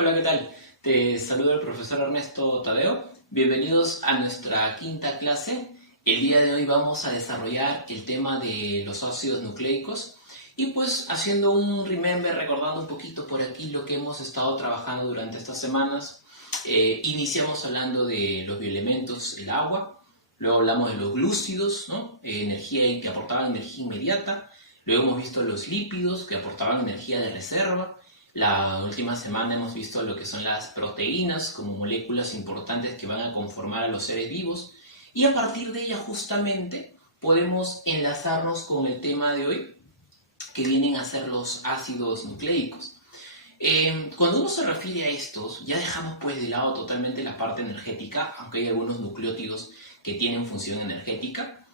Hola, ¿qué tal? Te saluda el profesor Ernesto Tadeo. Bienvenidos a nuestra quinta clase. El día de hoy vamos a desarrollar el tema de los ácidos nucleicos y pues haciendo un remember, recordando un poquito por aquí lo que hemos estado trabajando durante estas semanas. Iniciamos hablando de los bioelementos, el agua, luego hablamos de los glúcidos, ¿no? Energía que aportaban energía inmediata, luego hemos visto los lípidos que aportaban energía de reserva. La última semana hemos visto lo que son las proteínas como moléculas importantes que van a conformar a los seres vivos y a partir de ellas justamente podemos enlazarnos con el tema de hoy que vienen a ser los ácidos nucleicos. Cuando uno se refiere a estos, ya dejamos pues de lado totalmente la parte energética, aunque hay algunos nucleótidos que tienen función energética.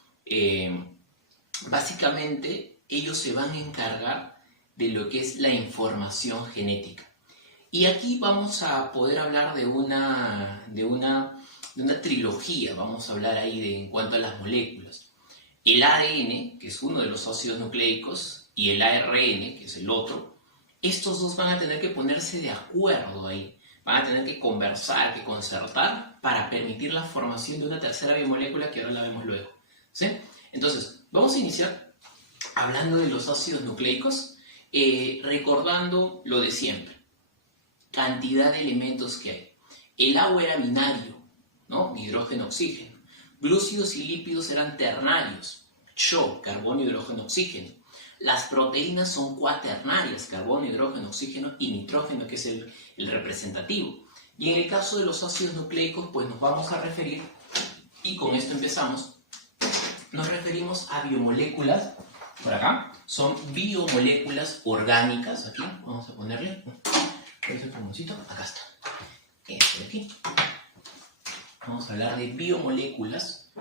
Básicamente ellos se van a encargar de lo que es la información genética. Y aquí vamos a poder hablar de una trilogía, vamos a hablar ahí en cuanto a las moléculas. El ADN, que es uno de los ácidos nucleicos, y el ARN, que es el otro, estos dos van a tener que ponerse de acuerdo ahí, van a tener que conversar, que concertar para permitir la formación de una tercera biomolécula que ahora la vemos luego, ¿sí? Entonces, vamos a iniciar hablando de los ácidos nucleicos, recordando lo de siempre, cantidad de elementos que hay. El agua era binario, ¿no? Hidrógeno, oxígeno. Glúcidos y lípidos eran ternarios, carbono, hidrógeno, oxígeno. Las proteínas son cuaternarias, carbono, hidrógeno, oxígeno y nitrógeno, que es el representativo. Y en el caso de los ácidos nucleicos, pues nos vamos a referir, y con esto empezamos, nos referimos a biomoléculas. Por acá son biomoléculas orgánicas. Aquí vamos a ponerle este plumoncito. Acá está. Este de aquí. Vamos a hablar de biomoléculas.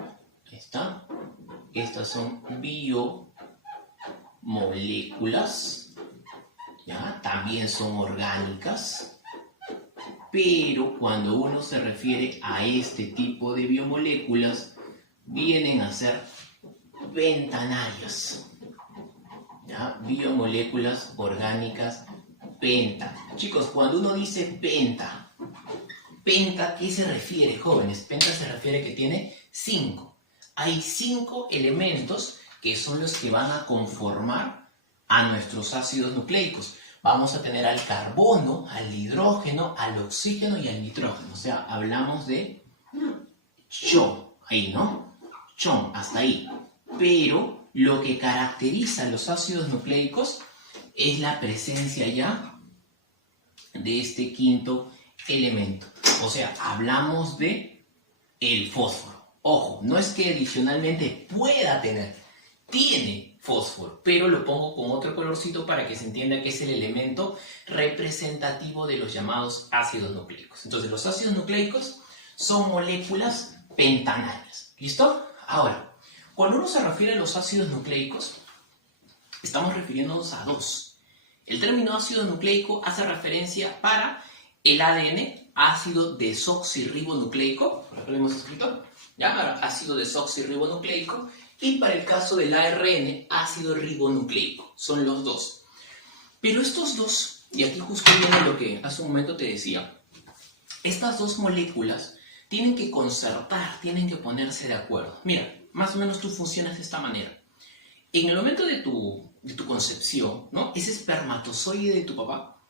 Ahí está. Estas son biomoléculas. ¿Ya? También son orgánicas. Pero cuando uno se refiere a este tipo de biomoléculas, vienen a ser pentanarias. ¿Ya? Biomoléculas orgánicas penta. Chicos, cuando uno dice penta, ¿a qué se refiere, jóvenes? Penta se refiere que tiene 5. Hay 5 elementos que son los que van a conformar a nuestros ácidos nucleicos. Vamos a tener al carbono, al hidrógeno, al oxígeno y al nitrógeno. O sea, hablamos de CHO, ahí, ¿no? CHO, hasta ahí. Pero lo que caracteriza a los ácidos nucleicos es la presencia ya de este quinto elemento. O sea, hablamos de el fósforo. Ojo, no es que adicionalmente pueda tener, tiene fósforo, pero lo pongo con otro colorcito para que se entienda que es el elemento representativo de los llamados ácidos nucleicos. Entonces, los ácidos nucleicos son moléculas pentanarias. ¿Listo? Ahora, cuando uno se refiere a los ácidos nucleicos, estamos refiriéndonos a dos. El término ácido nucleico hace referencia para el ADN, ácido desoxirribonucleico, por acá lo hemos escrito, ¿ya? Ácido desoxirribonucleico, y para el caso del ARN, ácido ribonucleico. Son los dos. Pero estos dos, y aquí justo viene lo que hace un momento te decía, estas dos moléculas tienen que concertar, tienen que ponerse de acuerdo. Mira, más o menos tú funcionas de esta manera. En el momento de tu concepción, ¿no? Ese espermatozoide de tu papá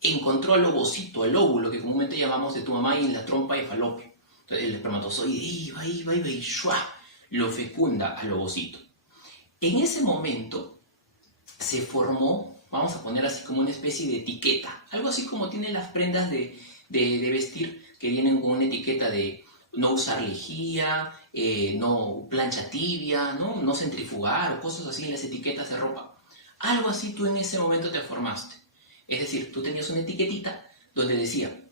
encontró al ovocito, al óvulo, que comúnmente llamamos de tu mamá, y en la trompa de Falopio. Entonces el espermatozoide iba y ¡shua! Lo fecunda al ovocito. En ese momento se formó, vamos a poner así como una especie de etiqueta, algo así como tienen las prendas de vestir que vienen con una etiqueta de no usar lejía, no plancha tibia, no centrifugar o cosas así en las etiquetas de ropa. Algo así tú en ese momento te formaste. Es decir, tú tenías una etiquetita donde decía,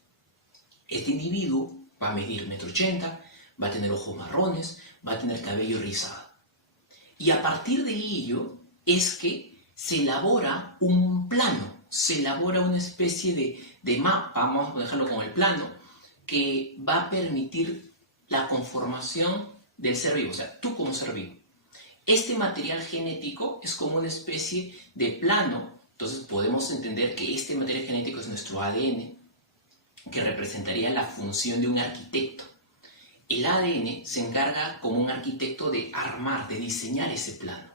este individuo va a medir 1,80 m, va a tener ojos marrones, va a tener cabello rizado. Y a partir de ello es que se elabora un plano, se elabora una especie de mapa, vamos a dejarlo como el plano, que va a permitir la conformación del ser vivo, o sea, tú como ser vivo. Este material genético es como una especie de plano, entonces podemos entender que este material genético es nuestro ADN, que representaría la función de un arquitecto. El ADN se encarga como un arquitecto de armar, de diseñar ese plano.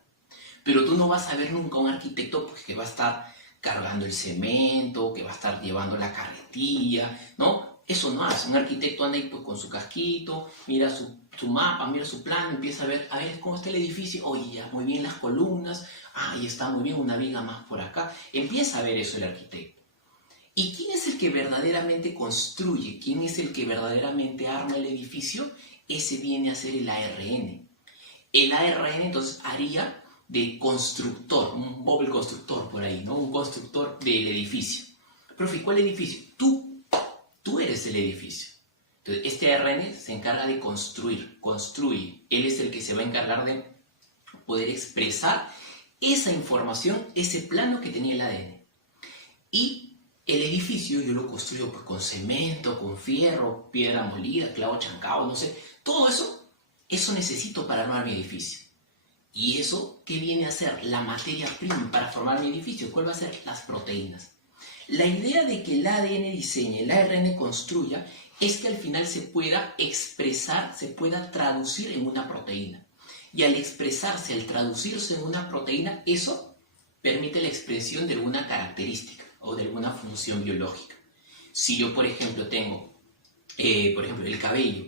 Pero tú no vas a ver nunca un arquitecto que va a estar cargando el cemento, que va a estar llevando la carretilla, ¿no? Eso no hace. Un arquitecto anda ahí pues, con su casquito, mira su mapa, mira su plano, empieza a ver cómo está el edificio. Oye, ya, muy bien las columnas. Ahí está muy bien, una viga más por acá. Empieza a ver eso el arquitecto. ¿Y quién es el que verdaderamente construye? ¿Quién es el que verdaderamente arma el edificio? Ese viene a ser el ARN. El ARN entonces haría de constructor, un Bob constructor por ahí, ¿no? Un constructor del edificio. Profe, ¿cuál edificio? Tú eres el edificio. Entonces, este ARN se encarga de construye. Él es el que se va a encargar de poder expresar esa información, ese plano que tenía el ADN. Y el edificio yo lo construyo pues, con cemento, con fierro, piedra molida, clavo chancado, no sé. Todo eso necesito para armar mi edificio. ¿Y eso qué viene a ser? La materia prima para formar mi edificio. ¿Cuál va a ser? Las proteínas. La idea de que el ADN diseñe, el ARN construya, es que al final se pueda expresar, se pueda traducir en una proteína. Y al expresarse, al traducirse en una proteína, eso permite la expresión de alguna característica o de alguna función biológica. Si yo, por ejemplo, tengo, el cabello.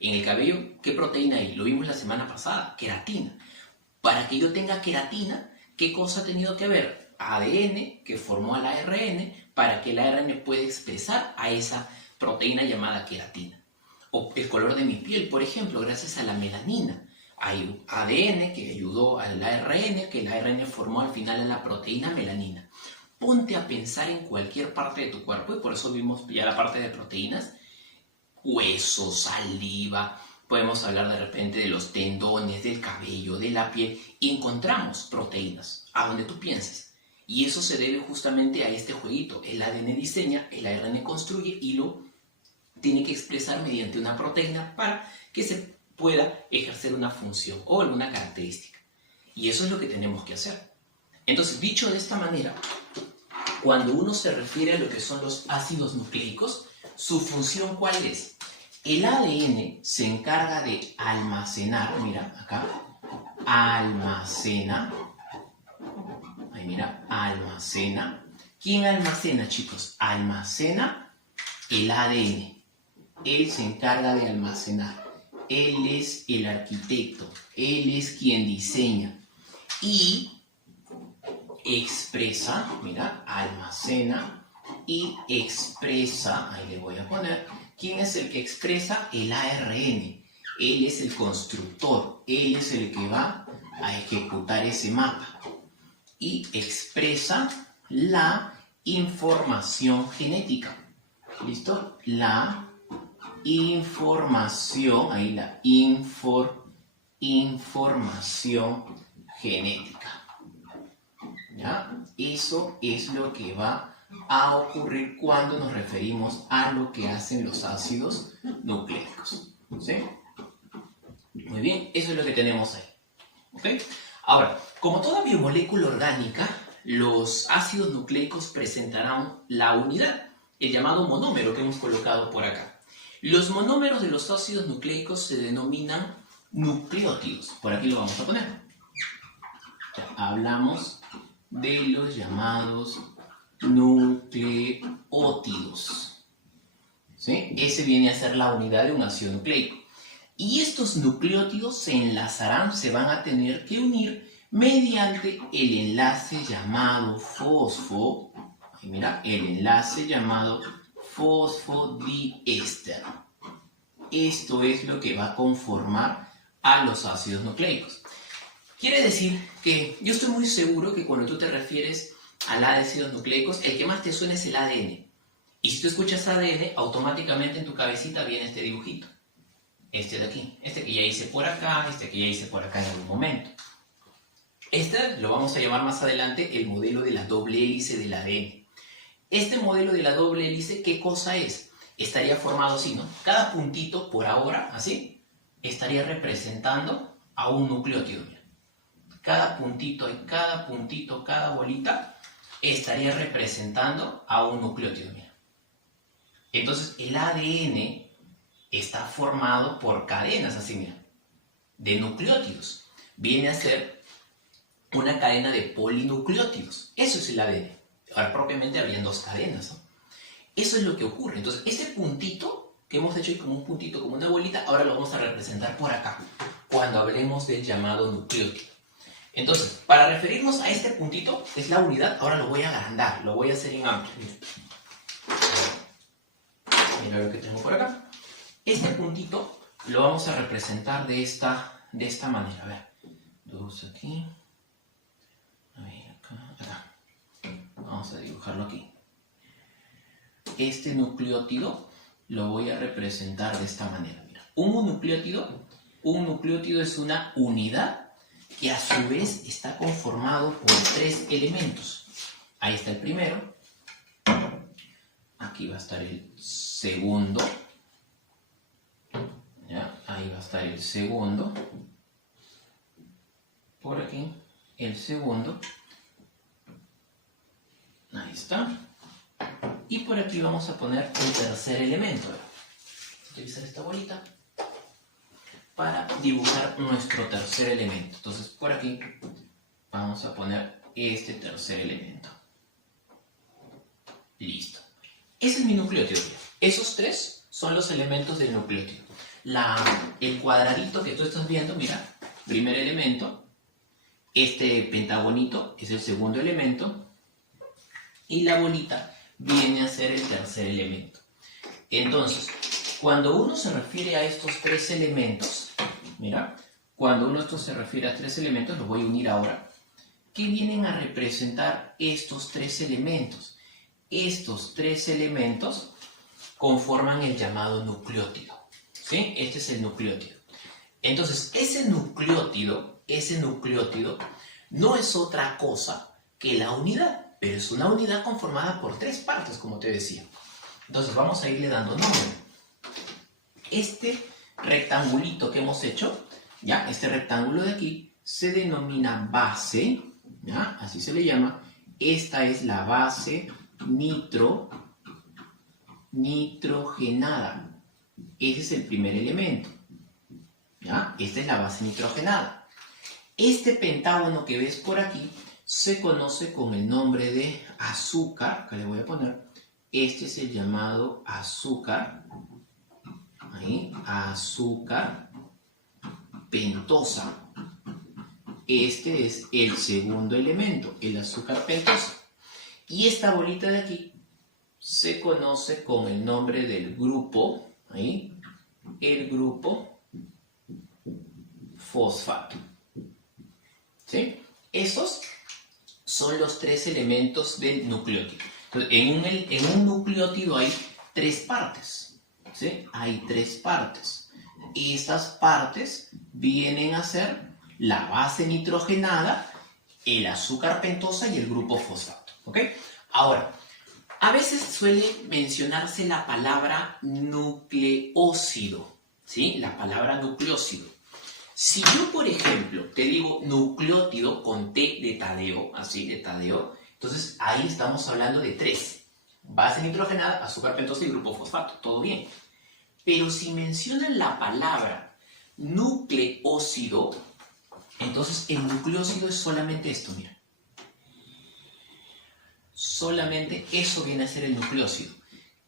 En el cabello, ¿qué proteína hay? Lo vimos la semana pasada, queratina. Para que yo tenga queratina, ¿qué cosa ha tenido que haber? ADN, que formó al ARN, para que el ARN pueda expresar a esa proteína llamada queratina. O el color de mi piel, por ejemplo, gracias a la melanina. Hay ADN que ayudó al ARN, que el ARN formó al final a la proteína melanina. Ponte a pensar en cualquier parte de tu cuerpo, y por eso vimos ya la parte de proteínas, huesos, saliva, podemos hablar de repente de los tendones, del cabello, de la piel, y encontramos proteínas, a donde tú pienses. Y eso se debe justamente a este jueguito. El ADN diseña, el ARN construye y lo tiene que expresar mediante una proteína para que se pueda ejercer una función o alguna característica. Y eso es lo que tenemos que hacer. Entonces, dicho de esta manera, cuando uno se refiere a lo que son los ácidos nucleicos, su función ¿cuál es? El ADN se encarga de almacenar, mira, acá, almacena. Ahí mira, almacena. ¿Quién almacena, chicos? Almacena el ADN. Él se encarga de almacenar. Él es el arquitecto. Él es quien diseña. Y expresa, mira, almacena y expresa, ahí le voy a poner, ¿quién es el que expresa? El ARN. Él es el constructor. Él es el que va a ejecutar ese mapa. Y expresa la información genética. ¿Listo? La información, ahí la información genética. ¿Ya? Eso es lo que va a ocurrir cuando nos referimos a lo que hacen los ácidos nucleicos. ¿Sí? Muy bien, eso es lo que tenemos ahí. ¿Ok? Ahora, como toda biomolécula orgánica, los ácidos nucleicos presentarán la unidad, el llamado monómero que hemos colocado por acá. Los monómeros de los ácidos nucleicos se denominan nucleótidos. Por aquí lo vamos a poner. Ya, hablamos de los llamados nucleótidos. ¿Sí? Ese viene a ser la unidad de un ácido nucleico. Y estos nucleótidos se enlazarán, se van a tener que unir mediante el enlace llamado fosfo. Ahí mira, el enlace llamado fosfodiéster. Esto es lo que va a conformar a los ácidos nucleicos. Quiere decir que yo estoy muy seguro que cuando tú te refieres a los ácidos nucleicos, el que más te suena es el ADN. Y si tú escuchas ADN, automáticamente en tu cabecita viene este dibujito. Este de aquí, este que ya hice por acá, este que ya hice por acá en algún momento. Este lo vamos a llamar más adelante el modelo de la doble hélice del ADN. Este modelo de la doble hélice, ¿qué cosa es? Estaría formado así, ¿no? Cada puntito, por ahora, así, estaría representando a un nucleótido. Mira. Cada puntito, cada bolita, estaría representando a un nucleótido. Mira. Entonces, el ADN está formado por cadenas, así mira, de nucleótidos. Viene a ser una cadena de polinucleótidos. Eso es el ADN. Ahora, propiamente habrían dos cadenas, ¿no? Eso es lo que ocurre. Entonces, este puntito que hemos hecho ahí como un puntito, como una bolita, ahora lo vamos a representar por acá, cuando hablemos del llamado nucleótido. Entonces, para referirnos a este puntito, que es la unidad, ahora lo voy a agrandar, lo voy a hacer en amplio. Mira lo que tengo por acá. Este puntito lo vamos a representar de esta manera. A ver, dos aquí. A ver, acá. Vamos a dibujarlo aquí. Este nucleótido lo voy a representar de esta manera. Mira, un nucleótido es una unidad que a su vez está conformado por tres elementos. Ahí está el primero. Aquí va a estar el segundo. ¿Ya? Ahí va a estar el segundo. Por aquí, el segundo. Ahí está. Y por aquí vamos a poner un tercer elemento. Voy a utilizar esta bolita para dibujar nuestro tercer elemento. Entonces, por aquí vamos a poner este tercer elemento. Listo. Ese es mi nucleótido. Esos tres son los elementos del nucleótido. El cuadradito que tú estás viendo, mira, primer elemento. Este pentagonito es el segundo elemento. Y la bolita viene a ser el tercer elemento. Entonces, cuando uno se refiere a estos tres elementos, mira, cuando uno se refiere a tres elementos, los voy a unir ahora, ¿qué vienen a representar estos tres elementos? Estos tres elementos conforman el llamado nucleótido, ¿sí? Este es el nucleótido. Entonces, ese nucleótido no es otra cosa que la unidad, pero es una unidad conformada por tres partes, como te decía. Entonces, vamos a irle dando nombre. Este rectangulito que hemos hecho, ¿ya? Este rectángulo de aquí, se denomina base, ¿ya? Así se le llama. Esta es la base nitrogenada. Ese es el primer elemento, ¿ya? Esta es la base nitrogenada. Este pentágono que ves por aquí se conoce con el nombre de azúcar, que le voy a poner. Este es el llamado azúcar. Ahí, azúcar pentosa. Este es el segundo elemento, el azúcar pentosa. Y esta bolita de aquí se conoce con el nombre del grupo, ahí, el grupo fosfato. ¿Sí? Estos son los tres elementos del nucleótido. Entonces, en un nucleótido hay tres partes, ¿sí? Hay tres partes. Y estas partes vienen a ser la base nitrogenada, el azúcar pentosa y el grupo fosfato, ¿ok? Ahora, a veces suele mencionarse la palabra nucleócido, ¿sí? La palabra nucleócido. Si yo, por ejemplo, te digo nucleótido con T de Tadeo, así de Tadeo, entonces ahí estamos hablando de tres. Base nitrogenada, azúcar pentosa y grupo fosfato, todo bien. Pero si mencionan la palabra nucleócido, entonces el nucleócido es solamente esto, mira. Solamente eso viene a ser el nucleócido.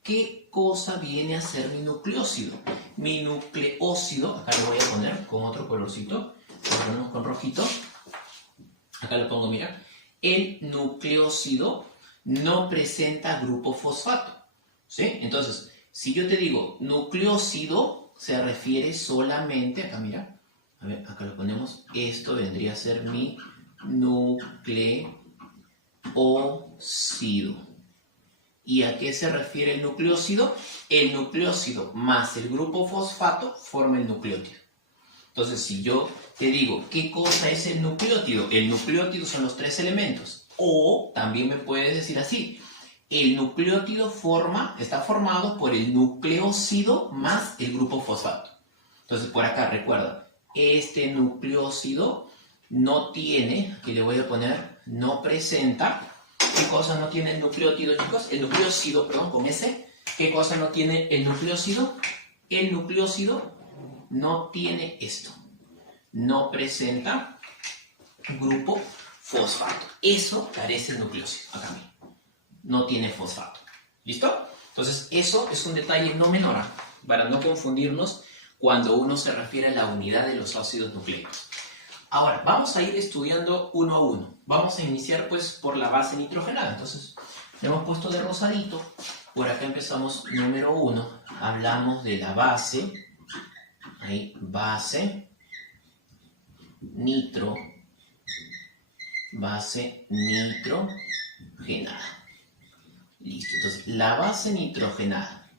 ¿Qué cosa viene a ser mi nucleócido? Mi nucleócido, acá lo voy a poner con otro colorcito, lo ponemos con rojito. Acá lo pongo, mira. El nucleócido no presenta grupo fosfato, ¿sí? Entonces, si yo te digo nucleócido, se refiere solamente, acá mira, a ver, acá lo ponemos, esto vendría a ser mi nucleócido. ¿Y a qué se refiere el nucleócido? El nucleócido más el grupo fosfato forma el nucleótido. Entonces, si yo te digo, ¿qué cosa es el nucleótido? El nucleótido son los tres elementos. O también me puedes decir así, el nucleótido está formado por el nucleócido más el grupo fosfato. Entonces, por acá, recuerda, este nucleócido no tiene, aquí le voy a poner, no presenta. ¿Qué cosa no tiene el nucleótido, chicos? El nucleócido, perdón, con ese, ¿Qué cosa no tiene el nucleósido? El nucleósido no tiene esto. No presenta grupo fosfato. Eso carece el nucleósido. Acá mismo. No tiene fosfato. ¿Listo? Entonces, eso es un detalle no menor, para no confundirnos cuando uno se refiere a la unidad de los ácidos nucleicos. Ahora, vamos a ir estudiando uno a uno. Vamos a iniciar, pues, por la base nitrogenada. Entonces, le hemos puesto de rosadito. Por acá empezamos número 1. Hablamos de la base. Ahí, base nitrogenada. Listo. Entonces, la base nitrogenada.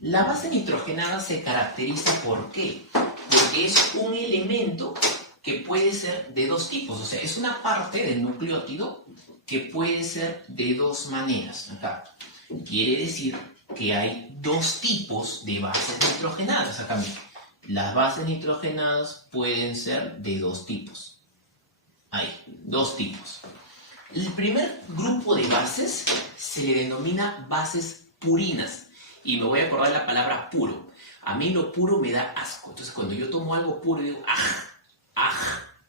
La base nitrogenada se caracteriza ¿por qué? Porque es un elemento que puede ser de dos tipos. O sea, es una parte del nucleótido que puede ser de dos maneras. Acá. Quiere decir que hay dos tipos de bases nitrogenadas. Acá mismo. Las bases nitrogenadas pueden ser de dos tipos. Hay dos tipos. El primer grupo de bases se le denomina bases purinas. Y me voy a acordar la palabra puro. A mí lo puro me da asco. Entonces cuando yo tomo algo puro digo,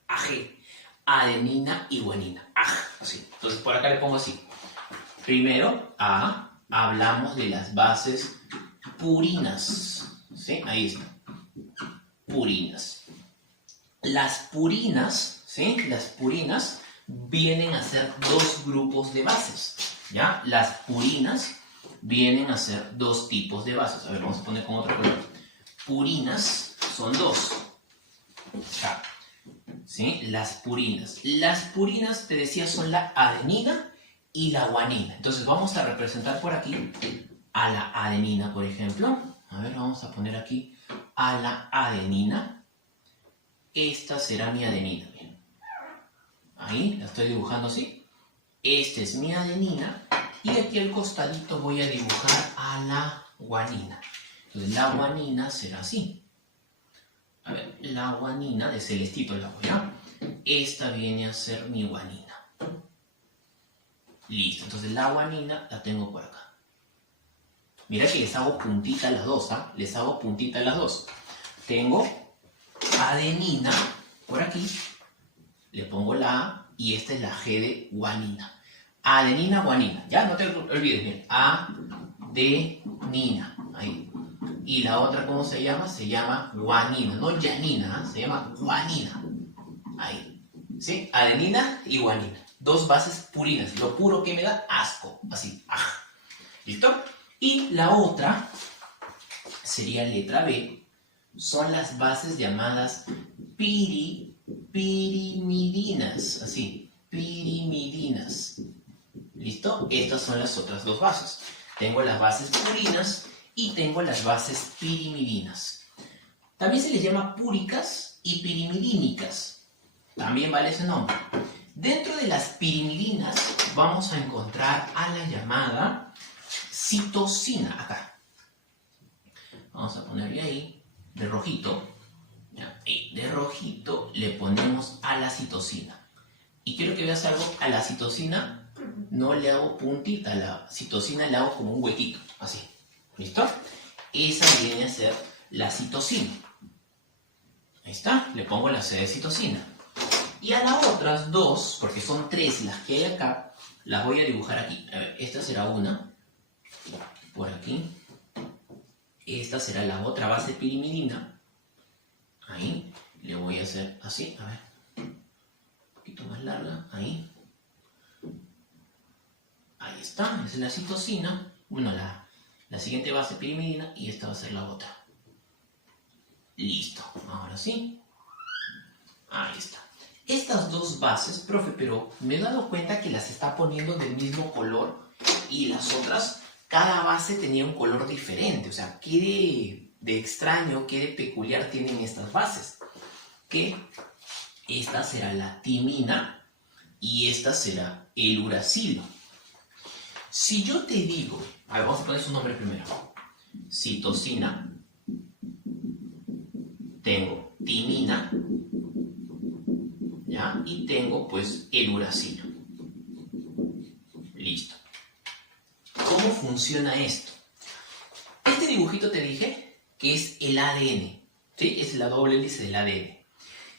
aje, adenina y guanina. Así. Entonces por acá le pongo así. Primero, hablamos de las bases purinas. ¿Sí? Ahí está. Purinas. Las purinas, ¿sí? Las purinas vienen a ser dos grupos de bases. ¿Ya? Las purinas vienen a ser dos tipos de bases. A ver, vamos a poner con otro color. Purinas son dos. Acá. ¿Sí? Las purinas. Las purinas, te decía, son la adenina y la guanina. Entonces vamos a representar por aquí a la adenina, por ejemplo. A ver, vamos a poner aquí a la adenina. Esta será mi adenina. Bien. Ahí la estoy dibujando así. Esta es mi adenina. Y aquí al costadito voy a dibujar a la guanina. Entonces la guanina será así. A ver, la guanina de celestito la voy a. Esta viene a ser mi guanina. Listo, entonces la guanina la tengo por acá. Mira que les hago puntita a las dos, ¿ah? Les hago puntita a las dos. Tengo adenina por aquí. Le pongo la A y esta es la G de guanina. Adenina, guanina. Ya, no te olvides, bien. Adenina. Ahí. Y la otra, ¿cómo se llama? Se llama guanina. No yanina, ¿eh? Se llama guanina. Ahí. ¿Sí? Adenina y guanina. Dos bases purinas. Lo puro que me da asco. Así. ¿Listo? Y la otra sería letra B. Son las bases llamadas pirimidinas. Así. Pirimidinas. ¿Listo? Estas son las otras dos bases. Tengo las bases purinas y tengo las bases pirimidinas. También se les llama púricas y pirimidínicas. También vale ese nombre. Dentro de las pirimidinas vamos a encontrar a la llamada citosina. Acá. Vamos a ponerle ahí, de rojito. Y de rojito le ponemos a la citosina. Y quiero que veas algo. A la citosina no le hago puntita. A la citosina le hago como un huequito. Así. ¿Listo? Esa viene a ser la citosina. Ahí está. Le pongo la C de citosina. Y a las otras dos, porque son tres las que hay acá, las voy a dibujar aquí. A ver, esta será una. Por aquí. Esta será la otra base pirimidina. Ahí. Le voy a hacer así. A ver. Un poquito más larga. Ahí. Ahí está. Esa es la citosina. Bueno, la siguiente base pirimidina. Y esta va a ser la otra. Listo. Ahora sí. Ahí está. Estas dos bases, profe, pero me he dado cuenta que las está poniendo del mismo color y las otras, cada base tenía un color diferente. O sea, ¿qué de extraño, qué de peculiar tienen estas bases? Que esta será la timina y esta será el uracilo. Si yo te digo, a ver, vamos a poner su nombre primero. Citosina, tengo timina, ¿ya? Y tengo pues el uracilo. Listo. ¿Cómo funciona esto? Este dibujito te dije que es el ADN, ¿sí? Es la doble hélice del ADN.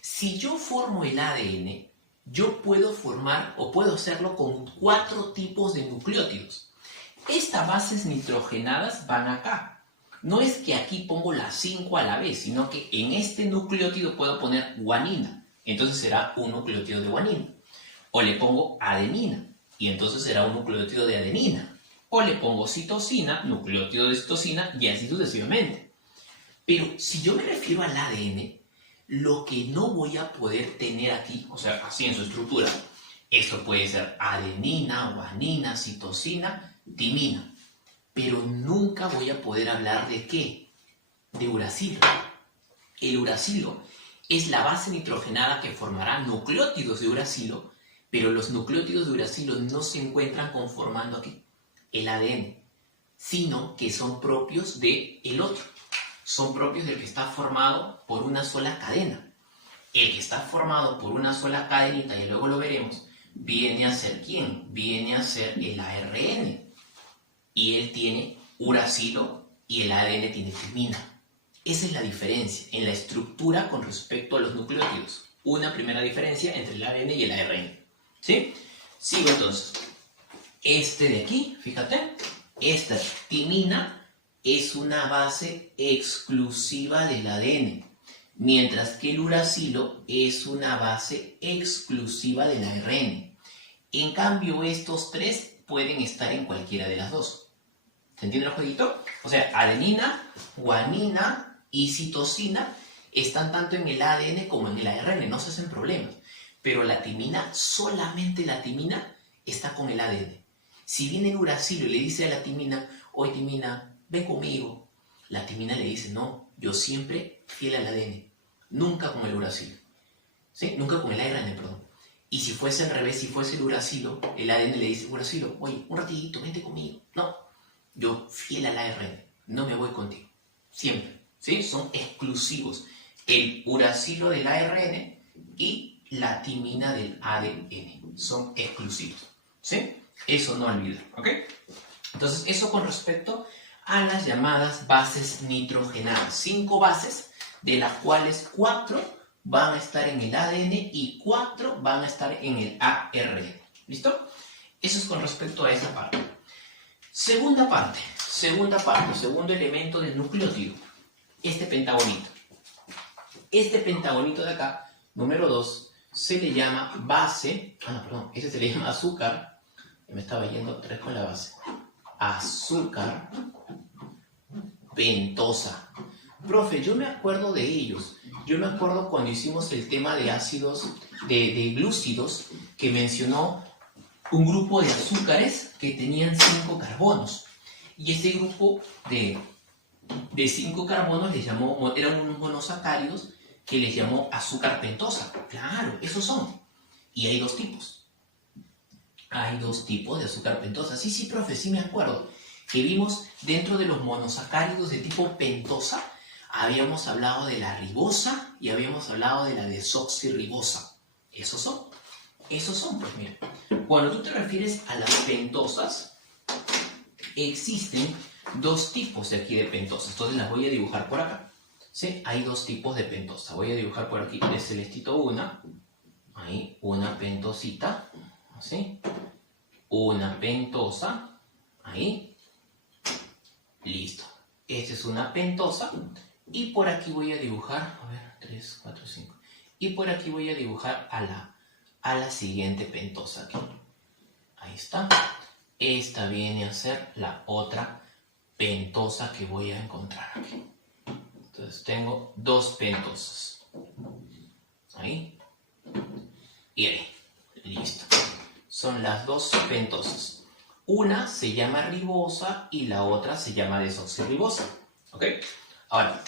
Si yo formo el ADN, yo puedo formar o puedo hacerlo con 4 tipos de nucleótidos. Estas bases nitrogenadas van acá. No es que aquí pongo las 5 a la vez, sino que en este nucleótido puedo poner guanina. Entonces será un nucleótido de guanina. O le pongo adenina, y entonces será un nucleótido de adenina. O le pongo citosina, nucleótido de citosina, y así sucesivamente. Pero si yo me refiero al ADN, lo que no voy a poder tener aquí, o sea, así en su estructura, esto puede ser adenina, guanina, citosina, timina. Pero nunca voy a poder hablar de ¿qué? De uracilo. El uracilo es la base nitrogenada que formará nucleótidos de uracilo, pero los nucleótidos de uracilo no se encuentran conformando aquí el ADN, sino que son propios del otro. Son propios del que está formado por una sola cadena. El que está formado por una sola cadenita, y luego lo veremos, viene a ser ¿quién? Viene a ser el ARN. Y él tiene uracilo y el ADN tiene timina. Esa es la diferencia en la estructura con respecto a los nucleótidos. Una primera diferencia entre el ADN y el ARN. ¿Sí? Sigo entonces. Este de aquí, fíjate, esta timina es una base exclusiva del ADN, mientras que el uracilo es una base exclusiva del ARN. En cambio, estos 3 pueden estar en cualquiera de las dos. ¿Se entiende el jueguito? O sea, adenina, guanina y citosina están tanto en el ADN como en el ARN, no se hacen problemas. Pero la timina, solamente la timina, está con el ADN. Si viene el uracilo y le dice a la timina, oye timina, ven conmigo, la timina le dice, no, yo siempre fiel al ADN, nunca con el uracilo. ¿Sí? Nunca con el ARN, perdón. Y si fuese al revés, si fuese el uracilo, el ADN le dice, uracilo, oye, un ratito, vente conmigo. No, yo fiel al ARN, no me voy contigo. Siempre. ¿Sí? Son exclusivos. El uracilo del ARN y la timina del ADN. Son exclusivos. ¿Sí? Eso no olvidar. ¿Ok? Entonces, eso con respecto a las llamadas bases nitrogenadas. 5 bases, de las cuales 4 van a estar en el ADN y 4 van a estar en el ARN. ¿Listo? Eso es con respecto a esa parte. Segunda parte, segundo elemento del nucleótido. Este pentagonito. Este pentagonito de acá, número 2, se le llama base. Este se le llama azúcar. Me estaba yendo 3 con la base. Azúcar pentosa. Profe, yo me acuerdo de ellos. Yo me acuerdo cuando hicimos el tema de ácidos, de glúcidos, que mencionó un grupo de azúcares que tenían 5 carbonos. Y ese grupo de 5 carbonos les llamó, eran unos monosacáridos que les llamó azúcar pentosa. Claro, esos son. Y hay 2 tipos. Hay 2 tipos de azúcar pentosa. Sí, profe, sí me acuerdo. Que vimos dentro de los monosacáridos de tipo pentosa, habíamos hablado de la ribosa y habíamos hablado de la desoxirribosa. Esos son, pues mira. Cuando tú te refieres a las pentosas, existen 2 tipos de aquí de pentosas. Entonces las voy a dibujar por acá. ¿Sí? Hay 2 tipos de pentosa. Voy a dibujar por aquí de celestito una. Ahí, una pentosita. ¿Sí? Una pentosa. Ahí. Listo. Esta es una pentosa. Y por aquí voy a dibujar, 3, 4, 5. Y por aquí voy a dibujar a la siguiente pentosa aquí. Ahí está. Esta viene a ser la otra pentosa que voy a encontrar aquí. Entonces tengo 2 pentosas. Ahí. Y ahí. Listo. Son las 2 pentosas. Una se llama ribosa y la otra se llama desoxirribosa. ¿Ok? Ahora,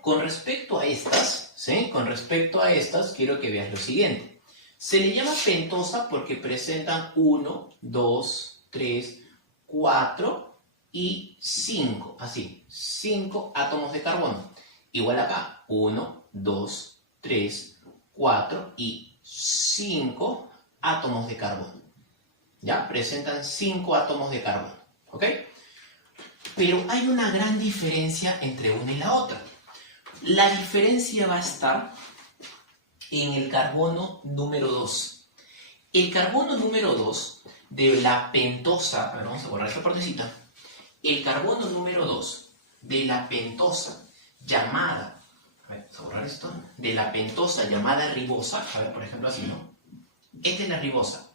con respecto a estas, ¿sí? Con respecto a estas, quiero que veas lo siguiente. Se le llama pentosa porque presentan 1, 2, 3, 4 y 5. Así, 5 átomos de carbono. Igual acá, 1, 2, 3, 4 y 5 átomos de carbono. ¿Ya? Presentan 5 átomos de carbono. ¿Ok? Pero hay una gran diferencia entre una y la otra. La diferencia va a estar en el carbono número 2. El carbono número 2 de la pentosa, a ver, vamos a borrar esta partecita. El carbono número 2 de la pentosa llamada, a ver, vamos a borrar esto, de la pentosa llamada ribosa, a ver, por ejemplo así, ¿no? Esta es la ribosa,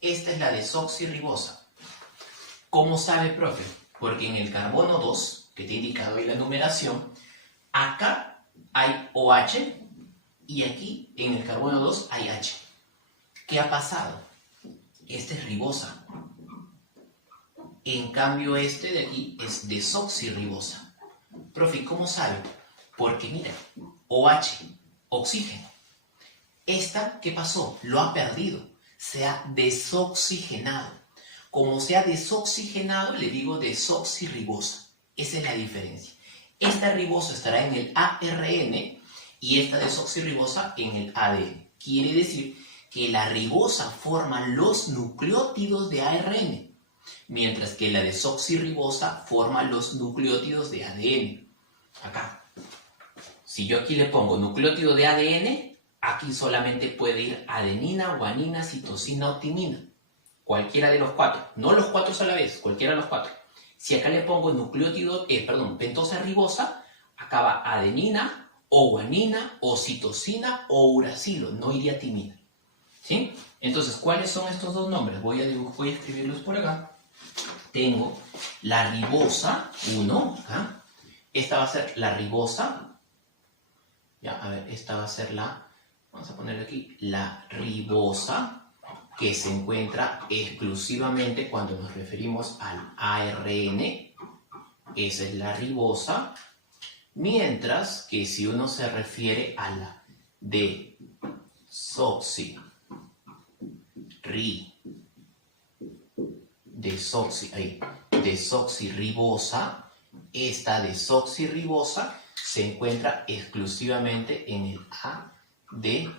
esta es la desoxirribosa. ¿Cómo sabe, profe? Porque en el carbono 2, que te he indicado ahí la numeración, acá hay OH y aquí en el carbono 2 hay H. ¿Qué ha pasado? Este es ribosa. En cambio este de aquí es desoxirribosa. Profe, ¿cómo sabe? Porque mira, OH, oxígeno. Esta, ¿qué pasó? Lo ha perdido. Se ha desoxigenado. Como se ha desoxigenado, le digo desoxirribosa. Esa es la diferencia. Esta ribosa estará en el ARN y esta desoxirribosa en el ADN. Quiere decir que la ribosa forma los nucleótidos de ARN, mientras que la desoxirribosa forma los nucleótidos de ADN. Acá. Si yo aquí le pongo nucleótido de ADN, aquí solamente puede ir adenina, guanina, citosina o timina. Cualquiera de los cuatro. No los cuatro a la vez, cualquiera de los cuatro. Si acá le pongo nucleótido, pentosa ribosa, acá va adenina, o guanina, o citosina, o uracilo. No iría timina. ¿Sí? Entonces, ¿cuáles son estos dos nombres? Voy a escribirlos por acá. Tengo la ribosa 1, acá. Esta va a ser la ribosa. Ya, a ver, esta va a ser la, vamos a ponerle aquí, la ribosa, que se encuentra exclusivamente cuando nos referimos al ARN. Esa es la ribosa. Mientras que si uno se refiere a la desoxirribosa, esta desoxirribosa se encuentra exclusivamente en el ADN.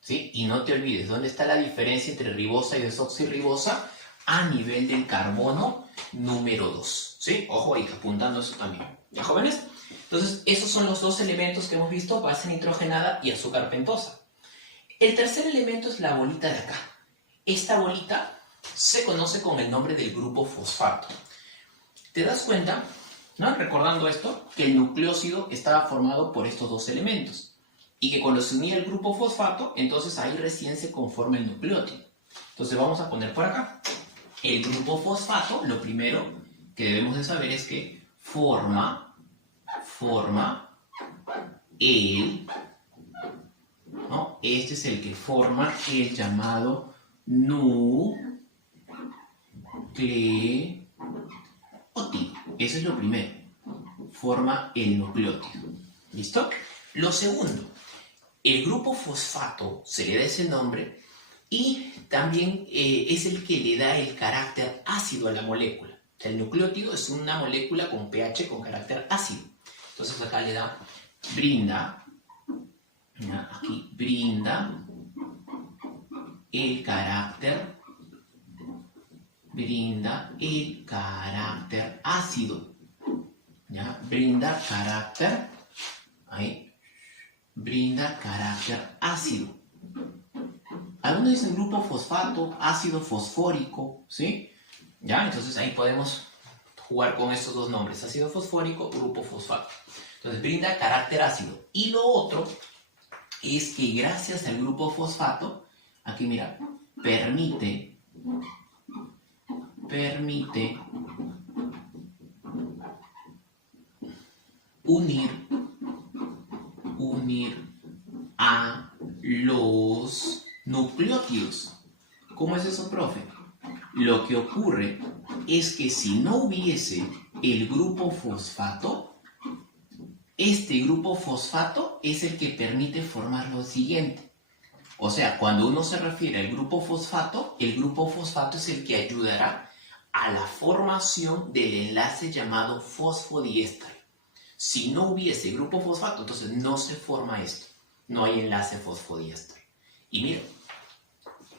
¿Sí? Y no te olvides, ¿dónde está la diferencia entre ribosa y desoxirribosa? A nivel del carbono número 2. ¿Sí? Ojo ahí, apuntando eso también. ¿Ya, jóvenes? Entonces, esos son los dos elementos que hemos visto, base nitrogenada y azúcar pentosa. El tercer elemento es la bolita de acá. Esta bolita se conoce con el nombre del grupo fosfato. ¿Te das cuenta, ¿no? Recordando esto, que el nucleócido estaba formado por estos dos elementos y que cuando se unía el grupo fosfato, entonces ahí recién se conforma el nucleótido. Entonces vamos a poner por acá. El grupo fosfato, lo primero que debemos de saber es que forma el, ¿no? Este es el que forma el llamado nucleótido. Eso es lo primero. Forma el nucleótido. ¿Listo? Lo segundo, el grupo fosfato se le da ese nombre y también es el que le da el carácter ácido a la molécula. O sea, el nucleótido es una molécula con pH con carácter ácido. Entonces acá le da, brinda, ¿ya? Aquí brinda el carácter ácido. ¿Ya? Brinda carácter, ahí, brinda carácter ácido. Algunos dicen grupo fosfato, ácido fosfórico, ¿sí? ¿Ya? Entonces ahí podemos jugar con estos dos nombres, ácido fosfórico, grupo fosfato. Entonces brinda carácter ácido. Y lo otro es que gracias al grupo fosfato, aquí mira, permite unir a los nucleótidos. ¿Cómo es eso, profe? Lo que ocurre es que si no hubiese el grupo fosfato, este grupo fosfato es el que permite formar lo siguiente. O sea, cuando uno se refiere al grupo fosfato, el grupo fosfato es el que ayudará a la formación del enlace llamado fosfodiéster. Si no hubiese grupo fosfato, entonces no se forma esto. No hay enlace fosfodiéster. Y mira,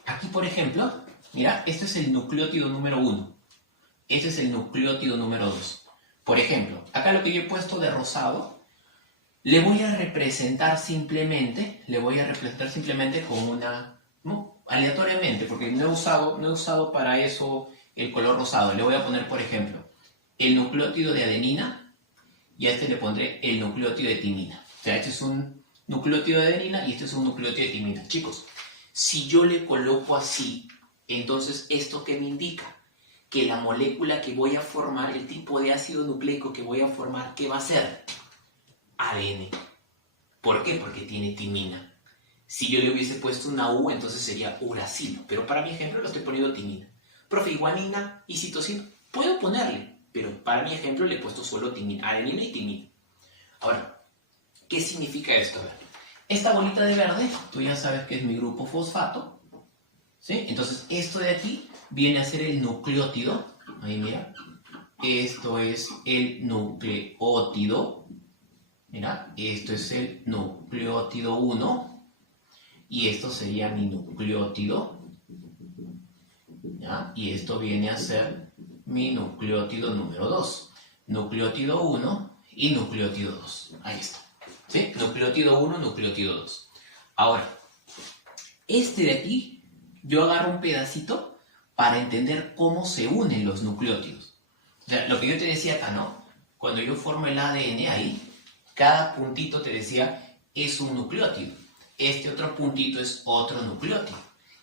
aquí por ejemplo, mira, este es el nucleótido número 1. Este es el nucleótido número 2. Por ejemplo, acá lo que yo he puesto de rosado, le voy a representar simplemente con una, ¿no? Aleatoriamente, porque no he usado para eso el color rosado. Le voy a poner, por ejemplo, el nucleótido de adenina y a este le pondré el nucleótido de timina. O sea, este es un nucleótido de adenina y este es un nucleótido de timina. Chicos, si yo le coloco así, entonces, ¿esto qué me indica? Que la molécula que voy a formar, el tipo de ácido nucleico que voy a formar, ¿qué va a ser? ADN. ¿Por qué? Porque tiene timina. Si yo le hubiese puesto una U, entonces sería uracilo. Pero para mi ejemplo lo estoy poniendo timina. Profe, guanina y citosina. Puedo ponerle, pero para mi ejemplo le he puesto solo timina, adenina y timina. Ahora, ¿qué significa esto? A ver, esta bolita de verde, tú ya sabes que es mi grupo fosfato. ¿Sí? Entonces, esto de aquí viene a ser el nucleótido. Ahí mira. Esto es el nucleótido. Mira, esto es el nucleótido 1 y esto sería mi nucleótido, ¿ya? Y esto viene a ser mi nucleótido número 2. Nucleótido 1 y nucleótido 2. Ahí está. ¿Sí? Nucleótido 1, nucleótido 2. Ahora, este de aquí, yo agarro un pedacito para entender cómo se unen los nucleótidos. O sea, lo que yo te decía acá, ¿no? Cuando yo formo el ADN ahí, cada puntito te decía es un nucleótido. Este otro puntito es otro nucleótido.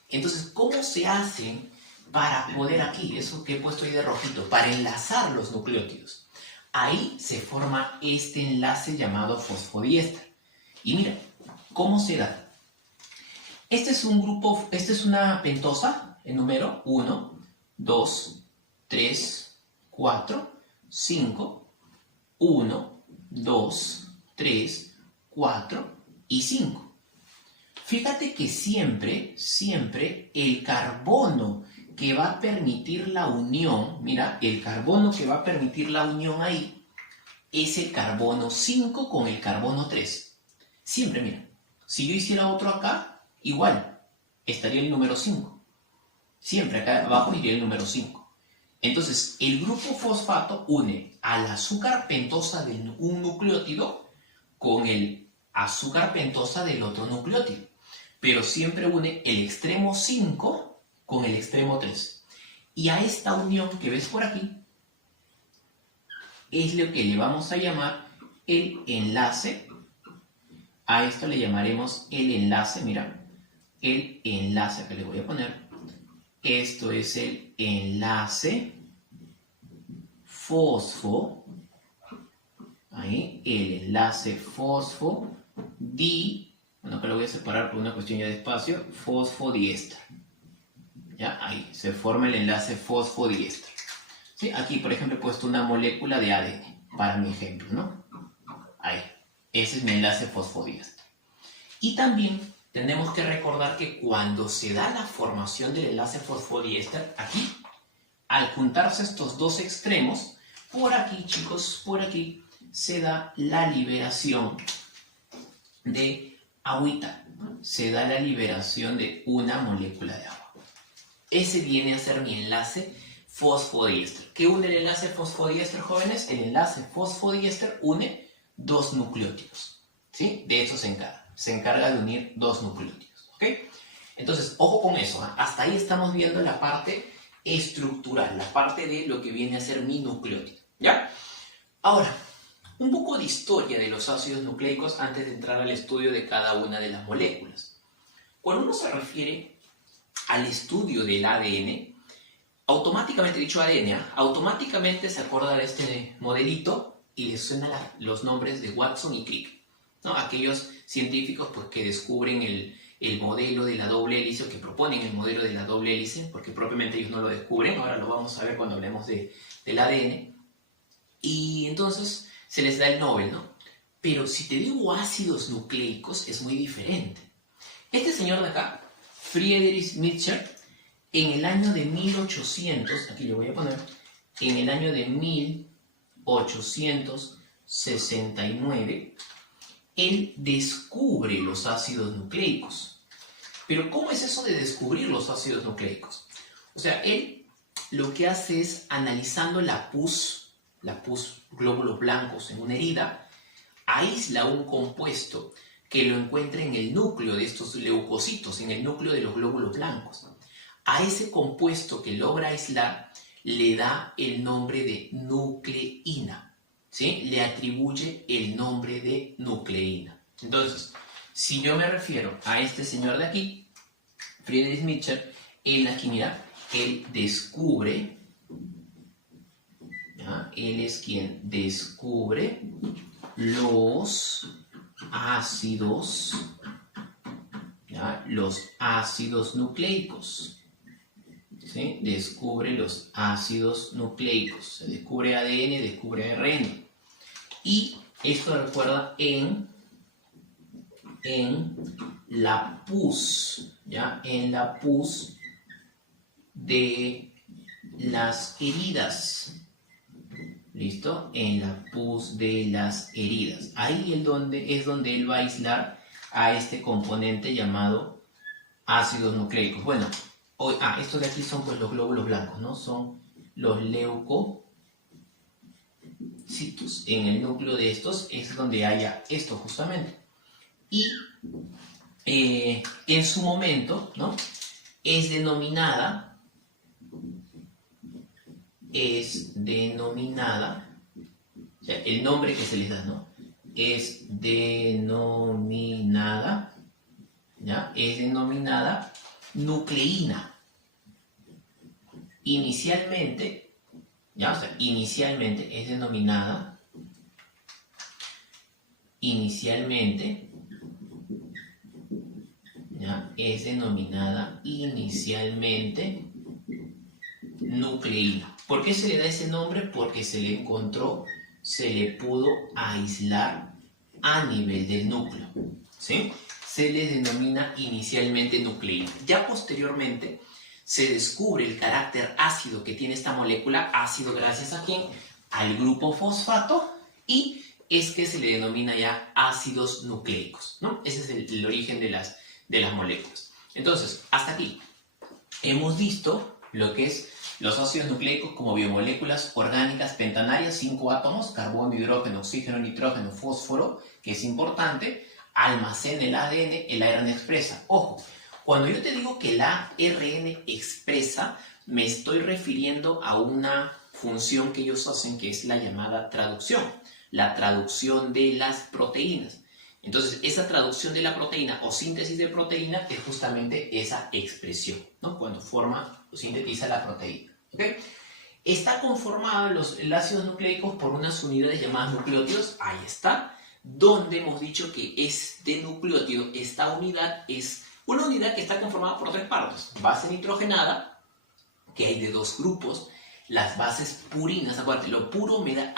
Entonces, ¿cómo se hacen para poder aquí, eso que he puesto ahí de rojito, para enlazar los nucleótidos? Ahí se forma este enlace llamado fosfodiéster. Y mira, ¿cómo se da? Este es un grupo, esta es una pentosa, el número 1, 2, 3, 4, 5, 1, 2, 3, 4 y 5. Fíjate que siempre el carbono que va a permitir la unión, mira, el carbono que va a permitir la unión ahí es el carbono 5 con el carbono 3. Siempre, mira, si yo hiciera otro acá, igual, estaría el número 5. Siempre acá abajo iría el número 5. Entonces, el grupo fosfato une al azúcar pentosa de un nucleótido con el azúcar pentosa del otro nucleótido. Pero siempre une el extremo 5 con el extremo 3. Y a esta unión que ves por aquí es lo que le vamos a llamar el enlace. A esto le llamaremos el enlace, mira, el enlace que le voy a poner. Esto es el enlace fosfo, ahí, el enlace fosfo, bueno, acá lo voy a separar por una cuestión ya de espacio, fosfodiéster. ¿Ya? Ahí, se forma el enlace fosfodiéster. ¿Sí? Aquí, por ejemplo, he puesto una molécula de ADN, para mi ejemplo, ¿no? Ahí, ese es mi enlace fosfodiéster. Y también tenemos que recordar que cuando se da la formación del enlace fosfodiéster, aquí, al juntarse estos dos extremos, por aquí, chicos, por aquí, se da la liberación de agüita. Se da la liberación de una molécula de agua. Ese viene a ser mi enlace fosfodiéster. ¿Qué une el enlace fosfodiéster, jóvenes? El enlace fosfodiéster une dos nucleótidos. ¿Sí? De eso se encarga. Se encarga de unir dos nucleótidos. ¿Ok? Entonces, ojo con eso. Hasta ahí estamos viendo la parte estructural, la parte de lo que viene a ser mi nucleótido. ¿Ya? Ahora, un poco de historia de los ácidos nucleicos antes de entrar al estudio de cada una de las moléculas. Cuando uno se refiere al estudio del ADN, automáticamente, dicho ADN, automáticamente se acuerda de este modelito y le suenan los nombres de Watson y Crick, ¿no? Aquellos científicos pues, que descubren el modelo de la doble hélice, o que proponen el modelo de la doble hélice, porque propiamente ellos no lo descubren, ahora lo vamos a ver cuando hablemos del ADN, y entonces se les da el Nobel, ¿no? Pero si te digo ácidos nucleicos, es muy diferente. Este señor de acá, Friedrich Nietzsche, en el año de 1800, aquí lo voy a poner, en el año de 1869, él descubre los ácidos nucleicos. Pero ¿cómo es eso de descubrir los ácidos nucleicos? O sea, él lo que hace es, analizando la pus, glóbulos blancos en una herida, aísla un compuesto que lo encuentra en el núcleo de estos leucocitos, en el núcleo de los glóbulos blancos. A ese compuesto que logra aislar le da el nombre de nucleína, ¿sí? Le atribuye el nombre de nucleína. Entonces, si yo me refiero a este señor de aquí, Friedrich Mitchell, él aquí, mira, él descubre, ¿ya? Él es quien descubre los ácidos, ¿ya? Los ácidos nucleicos. ¿Sí? Descubre los ácidos nucleicos. Se descubre ADN, descubre ARN. Y esto recuerda en la pus, ¿ya? En la pus de las heridas. ¿Listo? En la pus de las heridas. Ahí es donde él va a aislar a este componente llamado ácidos nucleicos. Bueno, estos de aquí son pues los glóbulos blancos, ¿no? Son los leucocitos. En el núcleo de estos es donde haya esto justamente. Y en su momento, ¿no? Es denominada, o sea, el nombre que se les da, ¿no? Es denominada, ¿ya? Es denominada nucleína. Inicialmente, ¿ya? O sea, inicialmente es denominada, ¿ya? Es denominada inicialmente nucleína. ¿Por qué se le da ese nombre? Porque se le pudo aislar a nivel del núcleo, ¿sí? Se le denomina inicialmente nucleína. Ya posteriormente se descubre el carácter ácido que tiene esta molécula, ácido gracias a quién, al grupo fosfato, y es que se le denomina ya ácidos nucleicos, ¿no? Ese es el origen de las moléculas. Entonces, hasta aquí hemos visto lo que es los ácidos nucleicos como biomoléculas orgánicas pentanarias, 5 átomos, carbono, hidrógeno, oxígeno, nitrógeno, fósforo, que es importante, almacena el ADN, el ARN expresa. Ojo, cuando yo te digo que el ARN expresa, me estoy refiriendo a una función que ellos hacen que es la llamada traducción, la traducción de las proteínas. Entonces, esa traducción de la proteína o síntesis de proteína es justamente esa expresión, ¿no? Cuando forma o sintetiza la proteína. ¿Okay? Está conformado los ácidos nucleicos por unas unidades llamadas nucleótidos, ahí está, donde hemos dicho que es de nucleótido. Esta unidad es una unidad que está conformada por 3 partes. Base nitrogenada, que hay de 2 grupos, las bases purinas, acuérdate, lo puro me da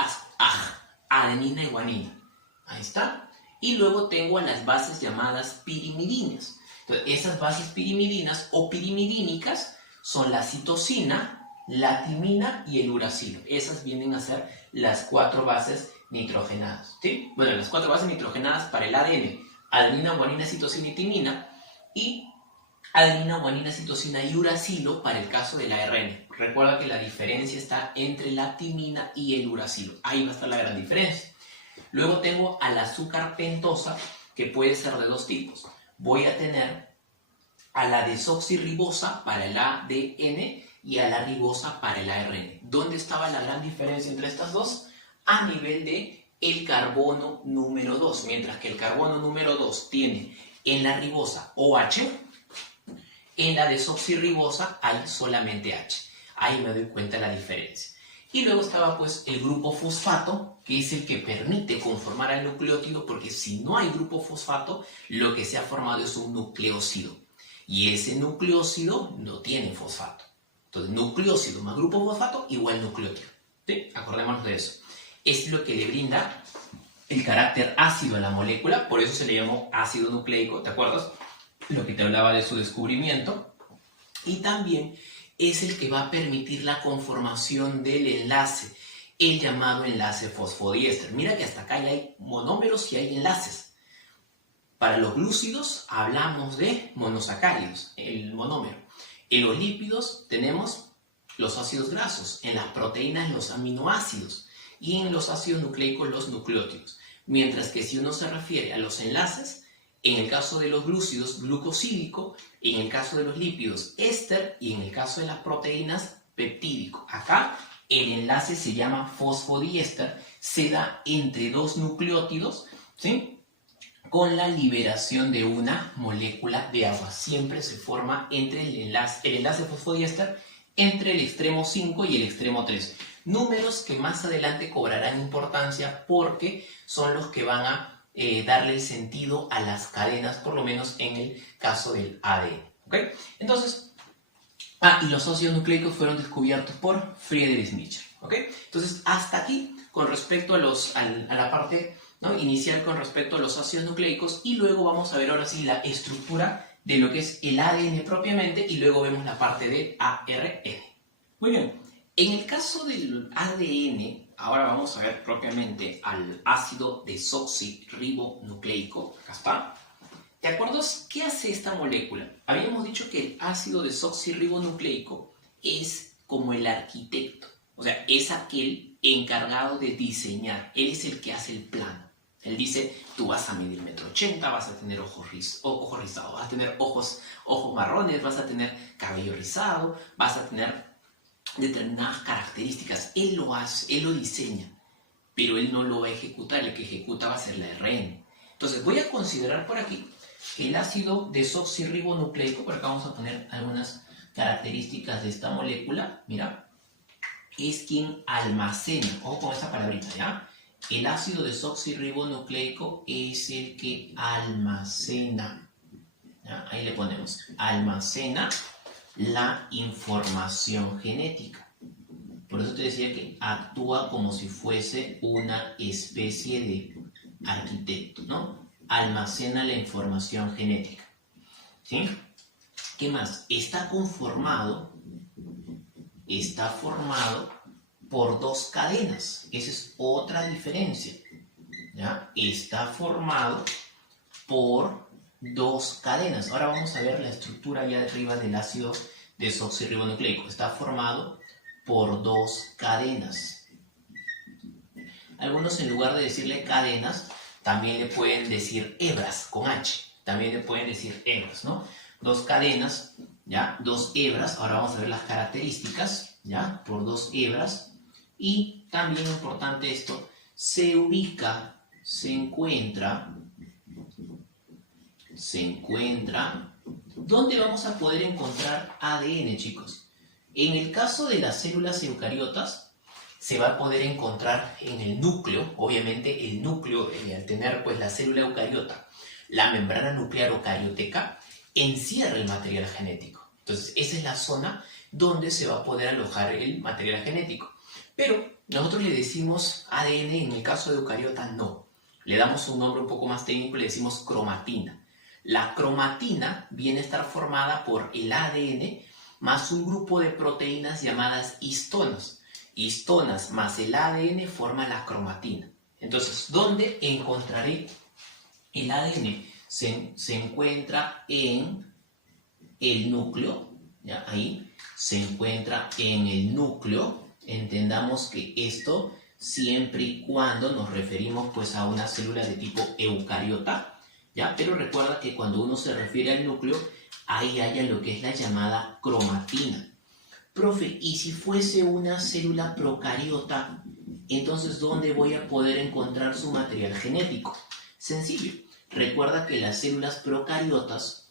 adenina y guanina, ahí está. Y luego tengo a las bases llamadas pirimidinas. Entonces, esas bases pirimidinas o pirimidínicas son la citosina, la timina y el uracilo. Esas vienen a ser las 4 bases nitrogenadas, ¿sí? Bueno, las 4 bases nitrogenadas para el ADN, adenina, guanina, citosina y timina, y adenina, guanina, citosina y uracilo para el caso del ARN. Recuerda que la diferencia está entre la timina y el uracilo. Ahí va a estar la gran diferencia. Luego tengo al azúcar pentosa, que puede ser de 2 tipos. Voy a tener a la desoxirribosa para el ADN y a la ribosa para el ARN. ¿Dónde estaba la gran diferencia entre estas dos? A nivel de el carbono número 2. Mientras que el carbono número 2 tiene en la ribosa OH, en la desoxirribosa hay solamente H. Ahí me doy cuenta de la diferencia. Y luego estaba pues el grupo fosfato, que es el que permite conformar al nucleótido, porque si no hay grupo fosfato, lo que se ha formado es un nucleócido. Y ese nucleócido no tiene fosfato. Entonces, nucleócido más grupo fosfato igual nucleótido. ¿Sí? Acordémonos de eso. Es lo que le brinda el carácter ácido a la molécula, por eso se le llamó ácido nucleico, ¿te acuerdas? Lo que te hablaba de su descubrimiento. Y también es el que va a permitir la conformación del enlace, el llamado enlace fosfodiéster. Mira que hasta acá ya hay monómeros y hay enlaces. Para los glúcidos hablamos de monosacáridos, el monómero. En los lípidos tenemos los ácidos grasos, en las proteínas los aminoácidos y en los ácidos nucleicos los nucleótidos. Mientras que si uno se refiere a los enlaces, en el caso de los glúcidos, glucosílico, en el caso de los lípidos, éster, y en el caso de las proteínas, peptídico. Acá el enlace se llama fosfodiéster, se da entre dos nucleótidos, ¿sí?, con la liberación de una molécula de agua. Siempre se forma entre el enlace fosfodiéster entre el extremo 5 y el extremo 3. Números que más adelante cobrarán importancia porque son los que van a darle el sentido a las cadenas, por lo menos en el caso del ADN. ¿Ok? Entonces, y los ácidos nucleicos fueron descubiertos por Friedrich Michel. ¿Ok? Entonces, hasta aquí con respecto a la parte, ¿no?, inicial con respecto a los ácidos nucleicos, y luego vamos a ver ahora sí la estructura de lo que es el ADN propiamente, y luego vemos la parte de ARN. Muy bien, en el caso del ADN, ahora vamos a ver propiamente al ácido desoxirribonucleico. Acá está. ¿De acuerdo? ¿Qué hace esta molécula? Habíamos dicho que el ácido desoxirribonucleico es como el arquitecto, o sea, es aquel encargado de diseñar. Él es el que hace el plano. Él dice, tú vas a medir 1,80 m, vas a tener ojos rizados, vas a tener ojos marrones, vas a tener cabello rizado, vas a tener determinadas características. Él lo hace, él lo diseña, pero él no lo va a ejecutar. El que ejecuta va a ser la ARN. Entonces voy a considerar por aquí que el ácido desoxirribonucleico, por acá vamos a poner algunas características de esta molécula, mira, es quien almacena, ojo con esa palabrita, ¿ya? El ácido desoxirribonucleico es el que almacena, ¿ya? Ahí le ponemos, almacena la información genética. Por eso te decía que actúa como si fuese una especie de arquitecto, ¿no? Almacena la información genética, ¿sí? ¿Qué más? Está formado por dos cadenas. Esa es otra diferencia, ¿ya? Está formado por dos cadenas. Ahora vamos a ver la estructura allá de arriba del ácido desoxirribonucleico. Está formado por dos cadenas. Algunos, en lugar de decirle cadenas, también le pueden decir hebras, con H. También le pueden decir hebras, ¿no? Dos cadenas, ¿ya? Dos hebras. Ahora vamos a ver las características, ¿ya? Por dos hebras. Y también importante esto, se encuentra, ¿dónde vamos a poder encontrar ADN, chicos? En el caso de las células eucariotas, se va a poder encontrar en el núcleo. Obviamente el núcleo, al tener pues la célula eucariota, la membrana nuclear o carioteca, encierra el material genético. Entonces esa es la zona donde se va a poder alojar el material genético. Pero nosotros le decimos ADN, en el caso de eucariota no. Le damos un nombre un poco más técnico, le decimos cromatina. La cromatina viene a estar formada por el ADN más un grupo de proteínas llamadas histonas. Histonas más el ADN forman la cromatina. Entonces, ¿dónde encontraré el ADN? Se encuentra en el núcleo, ¿ya? Ahí se encuentra en el núcleo. Entendamos que esto siempre y cuando nos referimos pues a una célula de tipo eucariota, ¿ya? Pero recuerda que cuando uno se refiere al núcleo, ahí haya lo que es la llamada cromatina. Profe, ¿y si fuese una célula procariota, entonces dónde voy a poder encontrar su material genético? Sencillo. Recuerda que las células procariotas,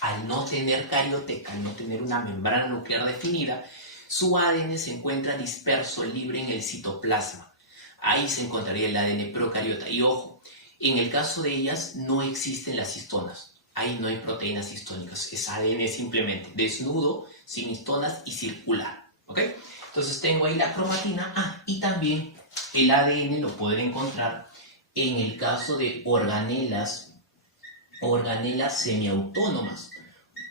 al no tener carioteca, al no tener una membrana nuclear definida, su ADN se encuentra disperso, libre en el citoplasma. Ahí se encontraría el ADN procariota. Y ojo, en el caso de ellas no existen las histonas. Ahí no hay proteínas histónicas. Es ADN simplemente desnudo, sin histonas y circular. ¿Ok? Entonces tengo ahí la cromatina. Y también el ADN lo podré encontrar en el caso de organelas semiautónomas,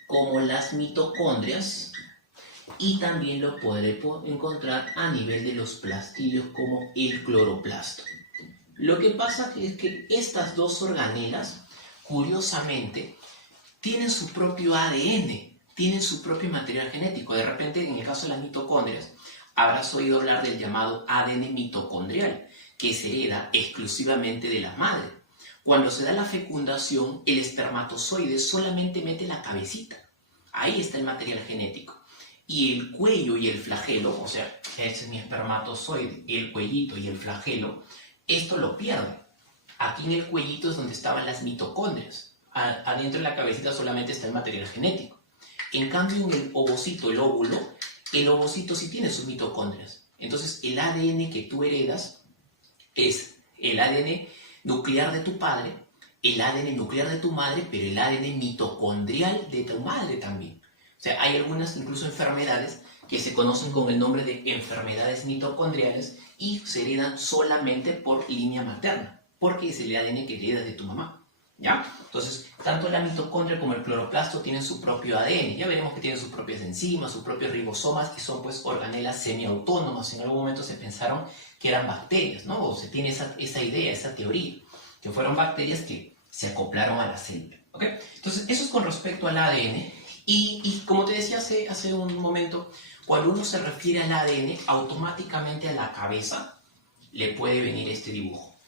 como las mitocondrias. Y también lo podré encontrar a nivel de los plastilios, como el cloroplasto. Lo que pasa es que estas dos organelas, curiosamente, tienen su propio ADN, tienen su propio material genético. De repente, en el caso de las mitocondrias, habrás oído hablar del llamado ADN mitocondrial, que se hereda exclusivamente de la madre. Cuando se da la fecundación, el espermatozoide solamente mete la cabecita. Ahí está el material genético. Y el cuello y el flagelo, o sea, ese es mi espermatozoide, el cuellito y el flagelo, esto lo pierde. Aquí en el cuellito es donde estaban las mitocondrias. Adentro de la cabecita solamente está el material genético. En cambio, en el ovocito, el ovocito sí tiene sus mitocondrias. Entonces, el ADN que tú heredas es el ADN nuclear de tu padre, el ADN nuclear de tu madre, pero el ADN mitocondrial de tu madre también. O sea, hay algunas incluso enfermedades que se conocen con el nombre de enfermedades mitocondriales y se heredan solamente por línea materna, porque es el ADN que heredas de tu mamá, ¿ya? Entonces, tanto la mitocondria como el cloroplasto tienen su propio ADN. Ya veremos que tienen sus propias enzimas, sus propios ribosomas, que son pues organelas semiautónomas. En algún momento se pensaron que eran bacterias, ¿no? O se tiene esa idea, esa teoría, que fueron bacterias que se acoplaron a la célula, ¿ok? Entonces, eso es con respecto al ADN. Y como te decía hace un momento, cuando uno se refiere al ADN, automáticamente a la cabeza le puede venir este dibujo,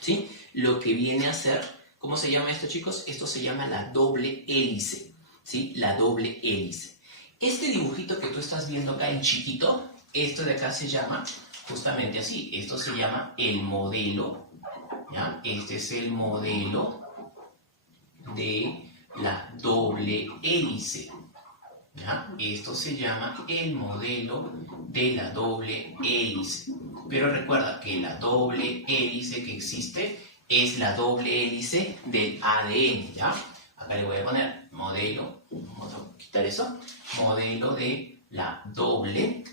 ¿sí? Lo que viene a ser, ¿cómo se llama esto, chicos? Esto se llama la doble hélice, ¿sí? La doble hélice. Este dibujito que tú estás viendo acá en chiquito, esto de acá se llama justamente así. Esto se llama el modelo, ¿ya? Este es el modelo de la doble hélice, ¿ya? Esto se llama el modelo de la doble hélice. Pero recuerda que la doble hélice que existe es la doble hélice del ADN, ¿ya? Acá le voy a poner modelo, vamos a quitar eso, modelo de la doble,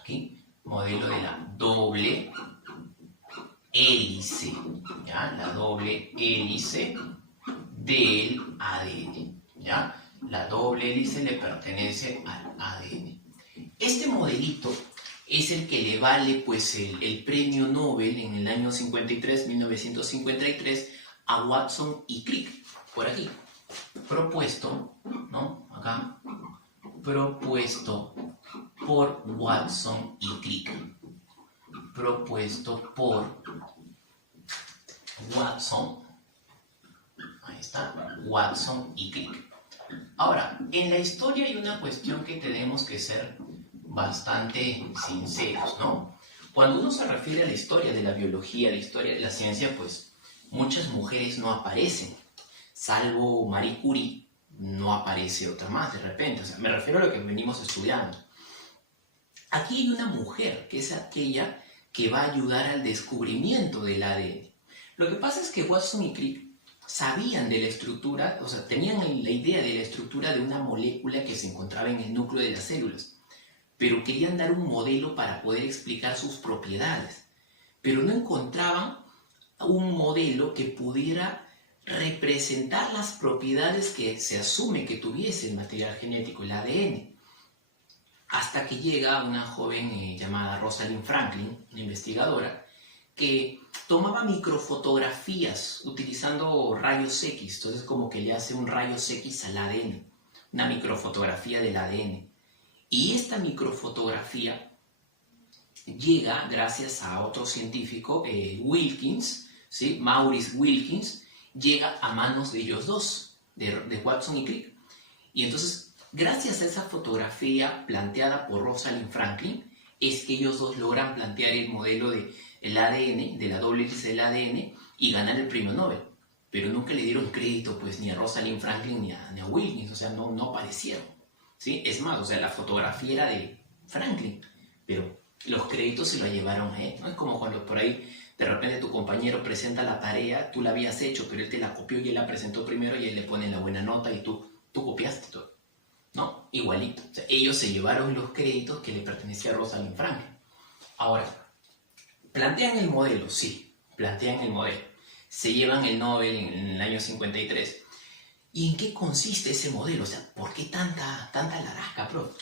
aquí, modelo de la doble hélice, ¿ya? La doble hélice del ADN, ¿ya? La doble hélice le pertenece al ADN. Este modelito es el que le vale pues el premio Nobel en el año 1953, a Watson y Crick, por aquí, propuesto, ¿no? Acá, propuesto por Watson y Crick, propuesto por Watson, ahí está, Watson y Crick. Ahora, en la historia hay una cuestión que tenemos que ser bastante sinceros, ¿no? Cuando uno se refiere a la historia de la biología, a la historia de la ciencia, pues muchas mujeres no aparecen, salvo Marie Curie, no aparece otra más de repente. O sea, me refiero a lo que venimos estudiando. Aquí hay una mujer que es aquella que va a ayudar al descubrimiento del ADN. Lo que pasa es que Watson y Crick sabían de la estructura, o sea, tenían la idea de la estructura de una molécula que se encontraba en el núcleo de las células, pero querían dar un modelo para poder explicar sus propiedades, pero no encontraban un modelo que pudiera representar las propiedades que se asume que tuviese el material genético, el ADN, hasta que llega una joven llamada Rosalind Franklin, una investigadora, que tomaba microfotografías utilizando rayos X, entonces como que le hace un rayos X al ADN, una microfotografía del ADN. Y esta microfotografía llega gracias a otro científico, Wilkins, ¿sí? Maurice Wilkins, llega a manos de ellos dos, de Watson y Crick. Y entonces, gracias a esa fotografía planteada por Rosalind Franklin, es que ellos dos logran plantear el modelo del ADN, de la doble hélice del ADN, y ganar el premio Nobel. Pero nunca le dieron crédito pues ni a Rosalind Franklin ni a Wilkins, o sea, no aparecieron, ¿sí? Es más, o sea, la fotografía era de Franklin, pero los créditos se los llevaron a él, ¿no? Es como cuando por ahí de repente tu compañero presenta la tarea, tú la habías hecho, pero él te la copió y él la presentó primero y él le pone la buena nota y tú copiaste todo, ¿no? Igualito. O sea, ellos se llevaron los créditos que le pertenecía a Rosalind Franklin. Ahora, plantean el modelo, sí, plantean el modelo. Se llevan el Nobel en el año 53. ¿Y en qué consiste ese modelo? O sea, ¿por qué tanta larasca, prof?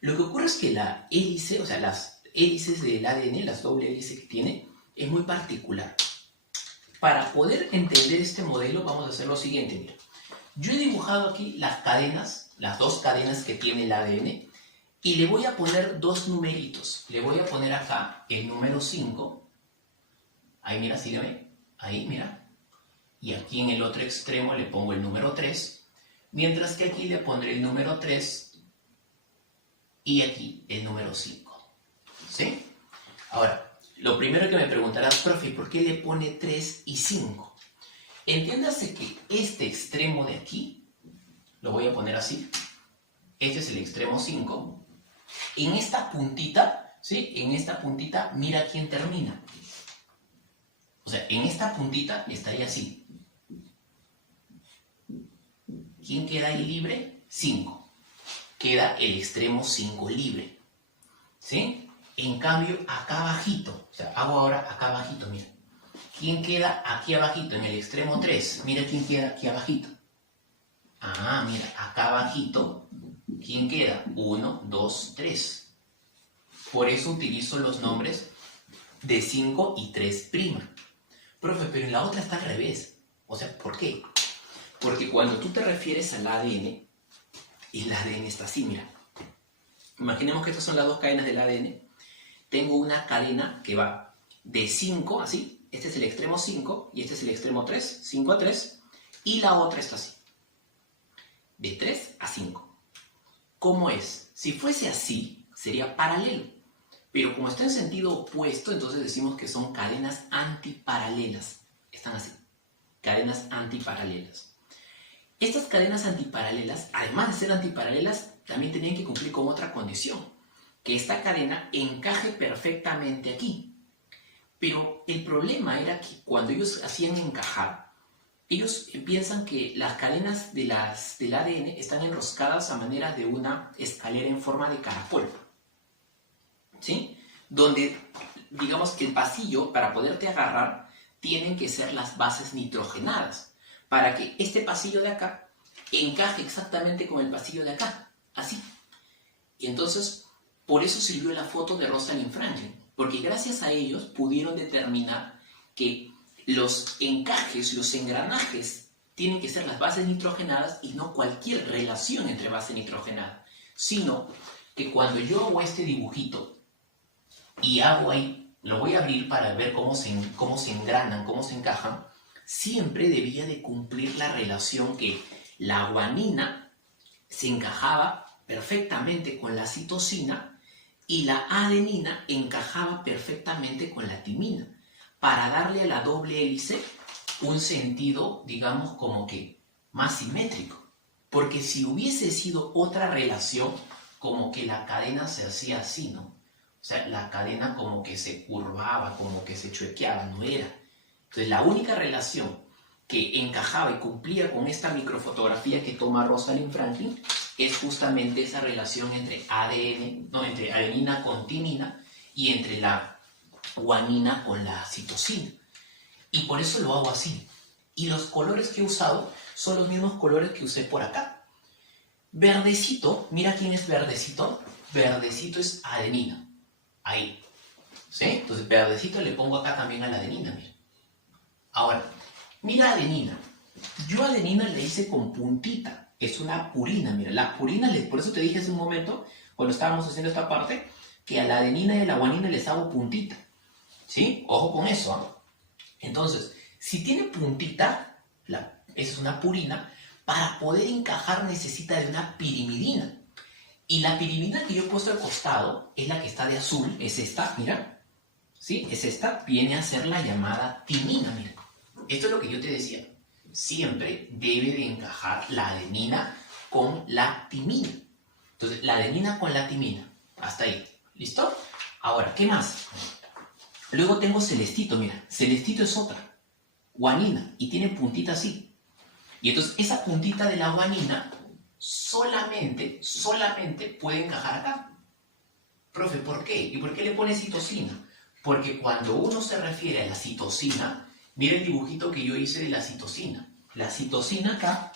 Lo que ocurre es que la hélice, o sea, las hélices del ADN, las doble hélices que tiene, es muy particular. Para poder entender este modelo, vamos a hacer lo siguiente, mira. Yo he dibujado aquí las cadenas, las dos cadenas que tiene el ADN, y le voy a poner dos numeritos. Le voy a poner acá el número 5. Ahí mira, sígueme. Ahí, mira. Y aquí en el otro extremo le pongo el número 3. Mientras que aquí le pondré el número 3 y aquí el número 5. ¿Sí? Ahora, lo primero que me preguntarás, profe, ¿por qué le pone 3 y 5? Entiéndase que este extremo de aquí, lo voy a poner así. Este es el extremo 5. En esta puntita, ¿sí? En esta puntita, mira quién termina. O sea, en esta puntita estaría así. ¿Quién queda ahí libre? 5. Queda el extremo 5 libre. ¿Sí? En cambio, acá abajito, o sea, hago ahora acá abajito, mira. ¿Quién queda aquí abajito? En el extremo 3. Mira quién queda aquí abajito. Ah, mira, acá abajito. ¿Quién queda? 1, 2, 3. Por eso utilizo los nombres de 5 y 3'. Profe, pero en la otra está al revés. O sea, ¿por qué? Porque cuando tú te refieres al ADN, el ADN está así, mira. Imaginemos que estas son las dos cadenas del ADN. Tengo una cadena que va de 5, así. Este es el extremo 5 y este es el extremo 3, 5 a 3. Y la otra está así. De 3 a 5. ¿Cómo es? Si fuese así, sería paralelo. Pero como está en sentido opuesto, entonces decimos que son cadenas antiparalelas. Están así. Cadenas antiparalelas. Estas cadenas antiparalelas, además de ser antiparalelas, también tenían que cumplir con otra condición. Que esta cadena encaje perfectamente aquí. Pero el problema era que cuando ellos hacían encajar, ellos piensan que las cadenas del ADN están enroscadas a manera de una escalera en forma de caracol. ¿Sí? Donde, digamos que el pasillo, para poderte agarrar, tienen que ser las bases nitrogenadas. Para que este pasillo de acá encaje exactamente con el pasillo de acá. Así. Y entonces, por eso sirvió la foto de Rosalind Franklin. Porque gracias a ellos pudieron determinar que los encajes, los engranajes, tienen que ser las bases nitrogenadas y no cualquier relación entre base nitrogenada. Sino que cuando yo hago este dibujito y hago ahí, lo voy a abrir para ver cómo se engranan, cómo se encajan, siempre debía de cumplir la relación que la guanina se encajaba perfectamente con la citosina y la adenina encajaba perfectamente con la timina, para darle a la doble hélice un sentido, digamos, como que más simétrico. Porque si hubiese sido otra relación, como que la cadena se hacía así, ¿no? O sea, la cadena como que se curvaba, como que se chuequeaba, no era. Entonces, la única relación que encajaba y cumplía con esta microfotografía que toma Rosalind Franklin es justamente esa relación entre ADN, no, entre adenina con timina y entre la guanina con la citosina. Y por eso lo hago así. Y los colores que he usado son los mismos colores que usé por acá. Verdecito, mira quién es verdecito. Verdecito es adenina. Ahí. ¿Sí? Entonces verdecito le pongo acá también a la adenina, mira. Ahora, mira adenina. Yo adenina le hice con puntita. Es una purina, mira. La purina, por eso te dije hace un momento, cuando estábamos haciendo esta parte, que a la adenina y a la guanina les hago puntita. ¿Sí? Ojo con eso, ¿eh? Entonces, si tiene puntita, esa es una purina, para poder encajar necesita de una pirimidina. Y la pirimidina que yo he puesto al costado es la que está de azul, es esta, mira. ¿Sí? Es esta, viene a ser la llamada timina, mira. Esto es lo que yo te decía. Siempre debe de encajar la adenina con la timina. Entonces, la adenina con la timina. Hasta ahí. ¿Listo? Ahora, ¿qué más? Luego tengo celestito, mira. Celestito es otra. Guanina. Y tiene puntita así. Y entonces, esa puntita de la guanina solamente puede encajar acá. Profe, ¿por qué? ¿Y por qué le pone citosina? Porque cuando uno se refiere a la citosina, mira el dibujito que yo hice de la citosina. La citosina acá,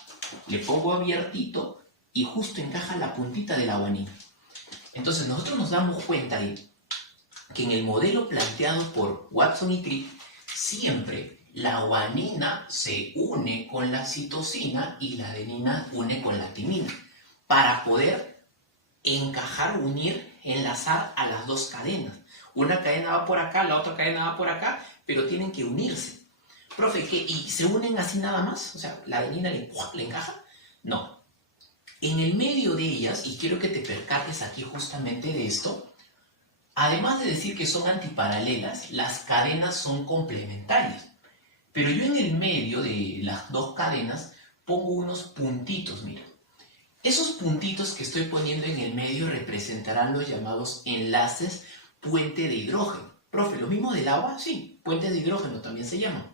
le pongo abiertito y justo encaja la puntita de la guanina. Entonces nosotros nos damos cuenta de que en el modelo planteado por Watson y Crick, siempre La guanina se une con la citosina y la adenina une con la timina para poder encajar, unir, enlazar a las dos cadenas. Una cadena va por acá, la otra cadena va por acá, pero tienen que unirse. Profe, ¿qué? ¿Y se unen así nada más? O sea, ¿la adenina le encaja? No. En el medio de ellas, y quiero que te percates aquí justamente de esto, además de decir que son antiparalelas, las cadenas son complementarias. Pero yo en el medio de las dos cadenas pongo unos puntitos, mira. Esos puntitos que estoy poniendo en el medio representarán los llamados enlaces puente de hidrógeno. Profe, ¿lo mismo del agua? Sí, puentes de hidrógeno también se llaman.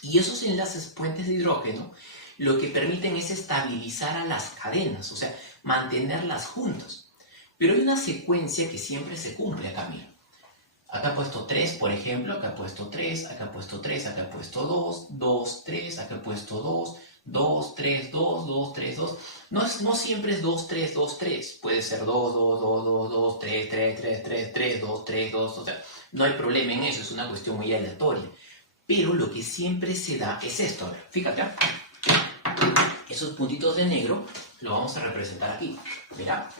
Y esos enlaces puentes de hidrógeno lo que permiten es estabilizar a las cadenas, o sea, mantenerlas juntas. Pero hay una secuencia que siempre se cumple acá, mira. Acá he puesto 3, por ejemplo, acá he puesto 3, acá he puesto 3, acá he puesto 2, 2, 3, acá he puesto 2, 2, 3, 2, 2, 3, 2. No siempre es 2, 3, 2, 3. Puede ser 2, 2, 2, 2, 2, 3, 3, 3, 3, 3, 2, 3, 2. O sea, no hay problema en eso, es una cuestión muy aleatoria. Pero lo que siempre se da es esto. A ver, fíjate. Esos puntitos de negro lo vamos a representar aquí. Mira,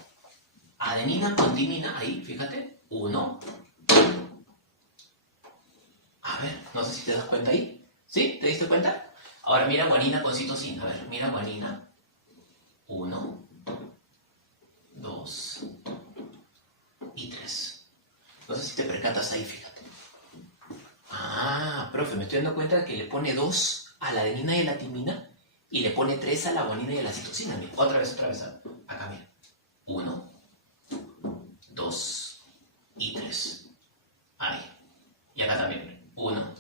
adenina con timina, ahí, fíjate. 1. A ver, no sé si te das cuenta ahí. ¿Sí? ¿Te diste cuenta? Ahora mira guanina con citosina. A ver, mira guanina. 1, 2 y 3. No sé si te percatas ahí, fíjate. Ah, profe, me estoy dando cuenta de que le pone 2 a la adenina y a la timina y le pone 3 a la guanina y a la citosina. Mira, otra vez. Acá, mira. 1, 2 y 3. Ahí. Y acá también, mira. 1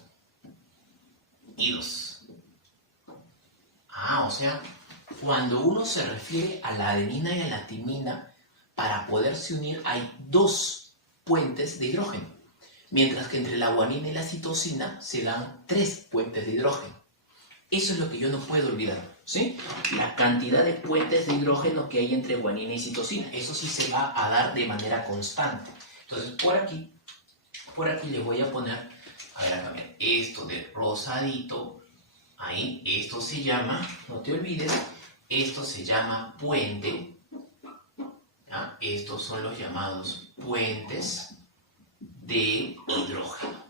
y 2. Ah, o sea, cuando uno se refiere a la adenina y a la timina, para poderse unir hay 2 puentes de hidrógeno, mientras que entre la guanina y la citosina se dan 3 puentes de hidrógeno. Eso es lo que yo no puedo olvidar, ¿sí? La cantidad de puentes de hidrógeno que hay entre guanina y citosina, eso sí se va a dar de manera constante. Entonces, por aquí le voy a poner, a ver, acá, mira, esto de rosadito, ahí, esto se llama, no te olvides, esto se llama puente, ¿ya? Estos son los llamados puentes de hidrógeno,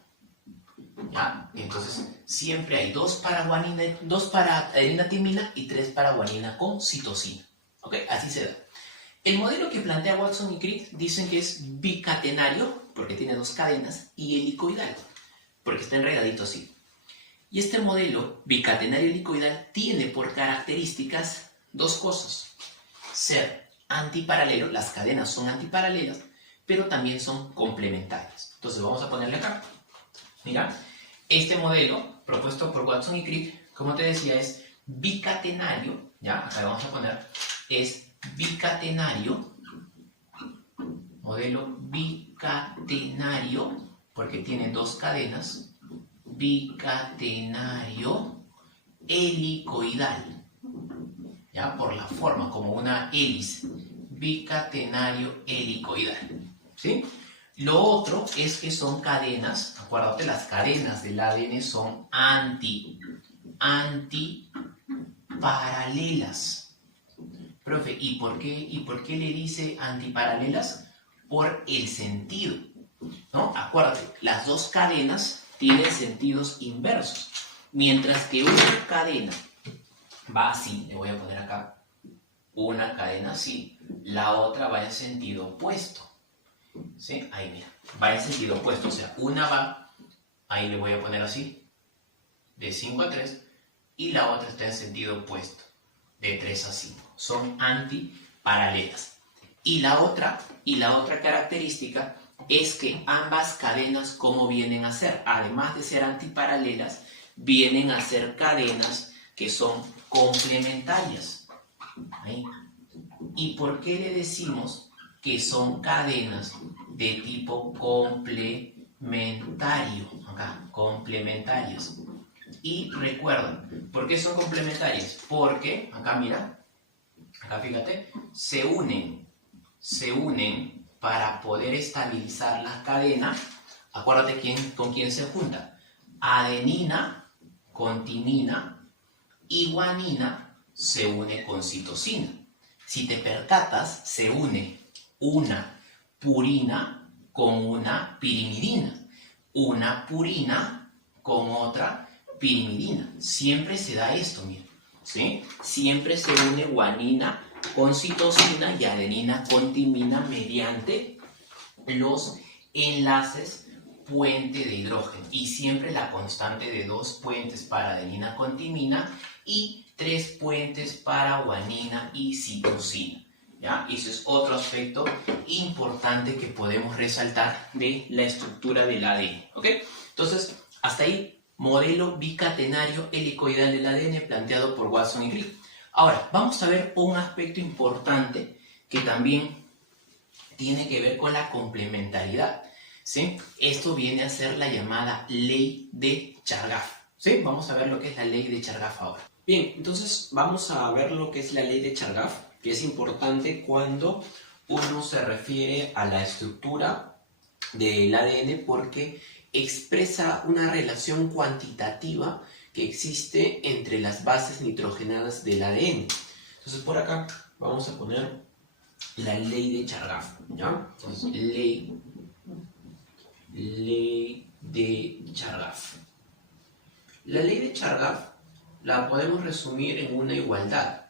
¿ya? Entonces, siempre hay 2 para guanina, 2 para adenina timina y 3 para guanina con citosina, ¿ok? Así se da. El modelo que plantea Watson y Crick dicen que es bicatenario, porque tiene 2 cadenas, y helicoidal, porque está enredadito así. Y este modelo bicatenario helicoidal tiene por características 2 cosas. Ser antiparalelo, las cadenas son antiparalelas, pero también son complementarias. Entonces vamos a ponerle acá. Mira, este modelo propuesto por Watson y Crick, como te decía, es bicatenario, ¿ya? Acá vamos a poner, es bicatenario, modelo bicatenario, porque tiene 2 cadenas, bicatenario helicoidal, ¿ya? Por la forma, como una hélice, bicatenario helicoidal, ¿sí? Lo otro es que son cadenas, acuérdate, las cadenas del ADN son antiparalela. Profe, ¿y por qué le dice antiparalelas? Por el sentido, ¿no? Acuérdate, las 2 cadenas tienen sentidos inversos. Mientras que una cadena va así, le voy a poner acá, una cadena así, la otra va en sentido opuesto. ¿Sí? Ahí mira, va en sentido opuesto, o sea, una va, ahí le voy a poner así, de 5 a 3, y la otra está en sentido opuesto, de 3 a 5. Son antiparalelas. Y la otra característica es que ambas cadenas, ¿cómo vienen a ser? Además de ser antiparalelas, vienen a ser cadenas que son complementarias. ¿Ahí? ¿Y por qué le decimos que son cadenas de tipo complementario? Acá, complementarias. Y recuerden, ¿por qué son complementarias? Porque, acá mira, acá fíjate, se unen para poder estabilizar la cadena. Acuérdate con quién se junta. Adenina con timina y guanina se une con citosina. Si te percatas, se une una purina con una pirimidina, una purina con otra pirimidina. Siempre se da esto, mira, ¿sí? Siempre se une guanina con citosina y adenina con timina mediante los enlaces puente de hidrógeno, y siempre la constante de 2 puentes para adenina con timina y 3 puentes para guanina y citosina, ¿ya? Ese es otro aspecto importante que podemos resaltar de la estructura del ADN, ¿ok? Entonces, hasta ahí, modelo bicatenario helicoidal del ADN planteado por Watson y Crick. Ahora, vamos a ver un aspecto importante que también tiene que ver con la complementariedad, ¿sí? Esto viene a ser la llamada ley de Chargaff, ¿sí? Vamos a ver lo que es la ley de Chargaff ahora. Bien, entonces vamos a ver lo que es la ley de Chargaff, que es importante cuando uno se refiere a la estructura del ADN porque expresa una relación cuantitativa que existe entre las bases nitrogenadas del ADN. Entonces por acá vamos a poner la ley de Chargaff, ¿ya? Entonces, ley de Chargaff. La ley de Chargaff la podemos resumir en una igualdad.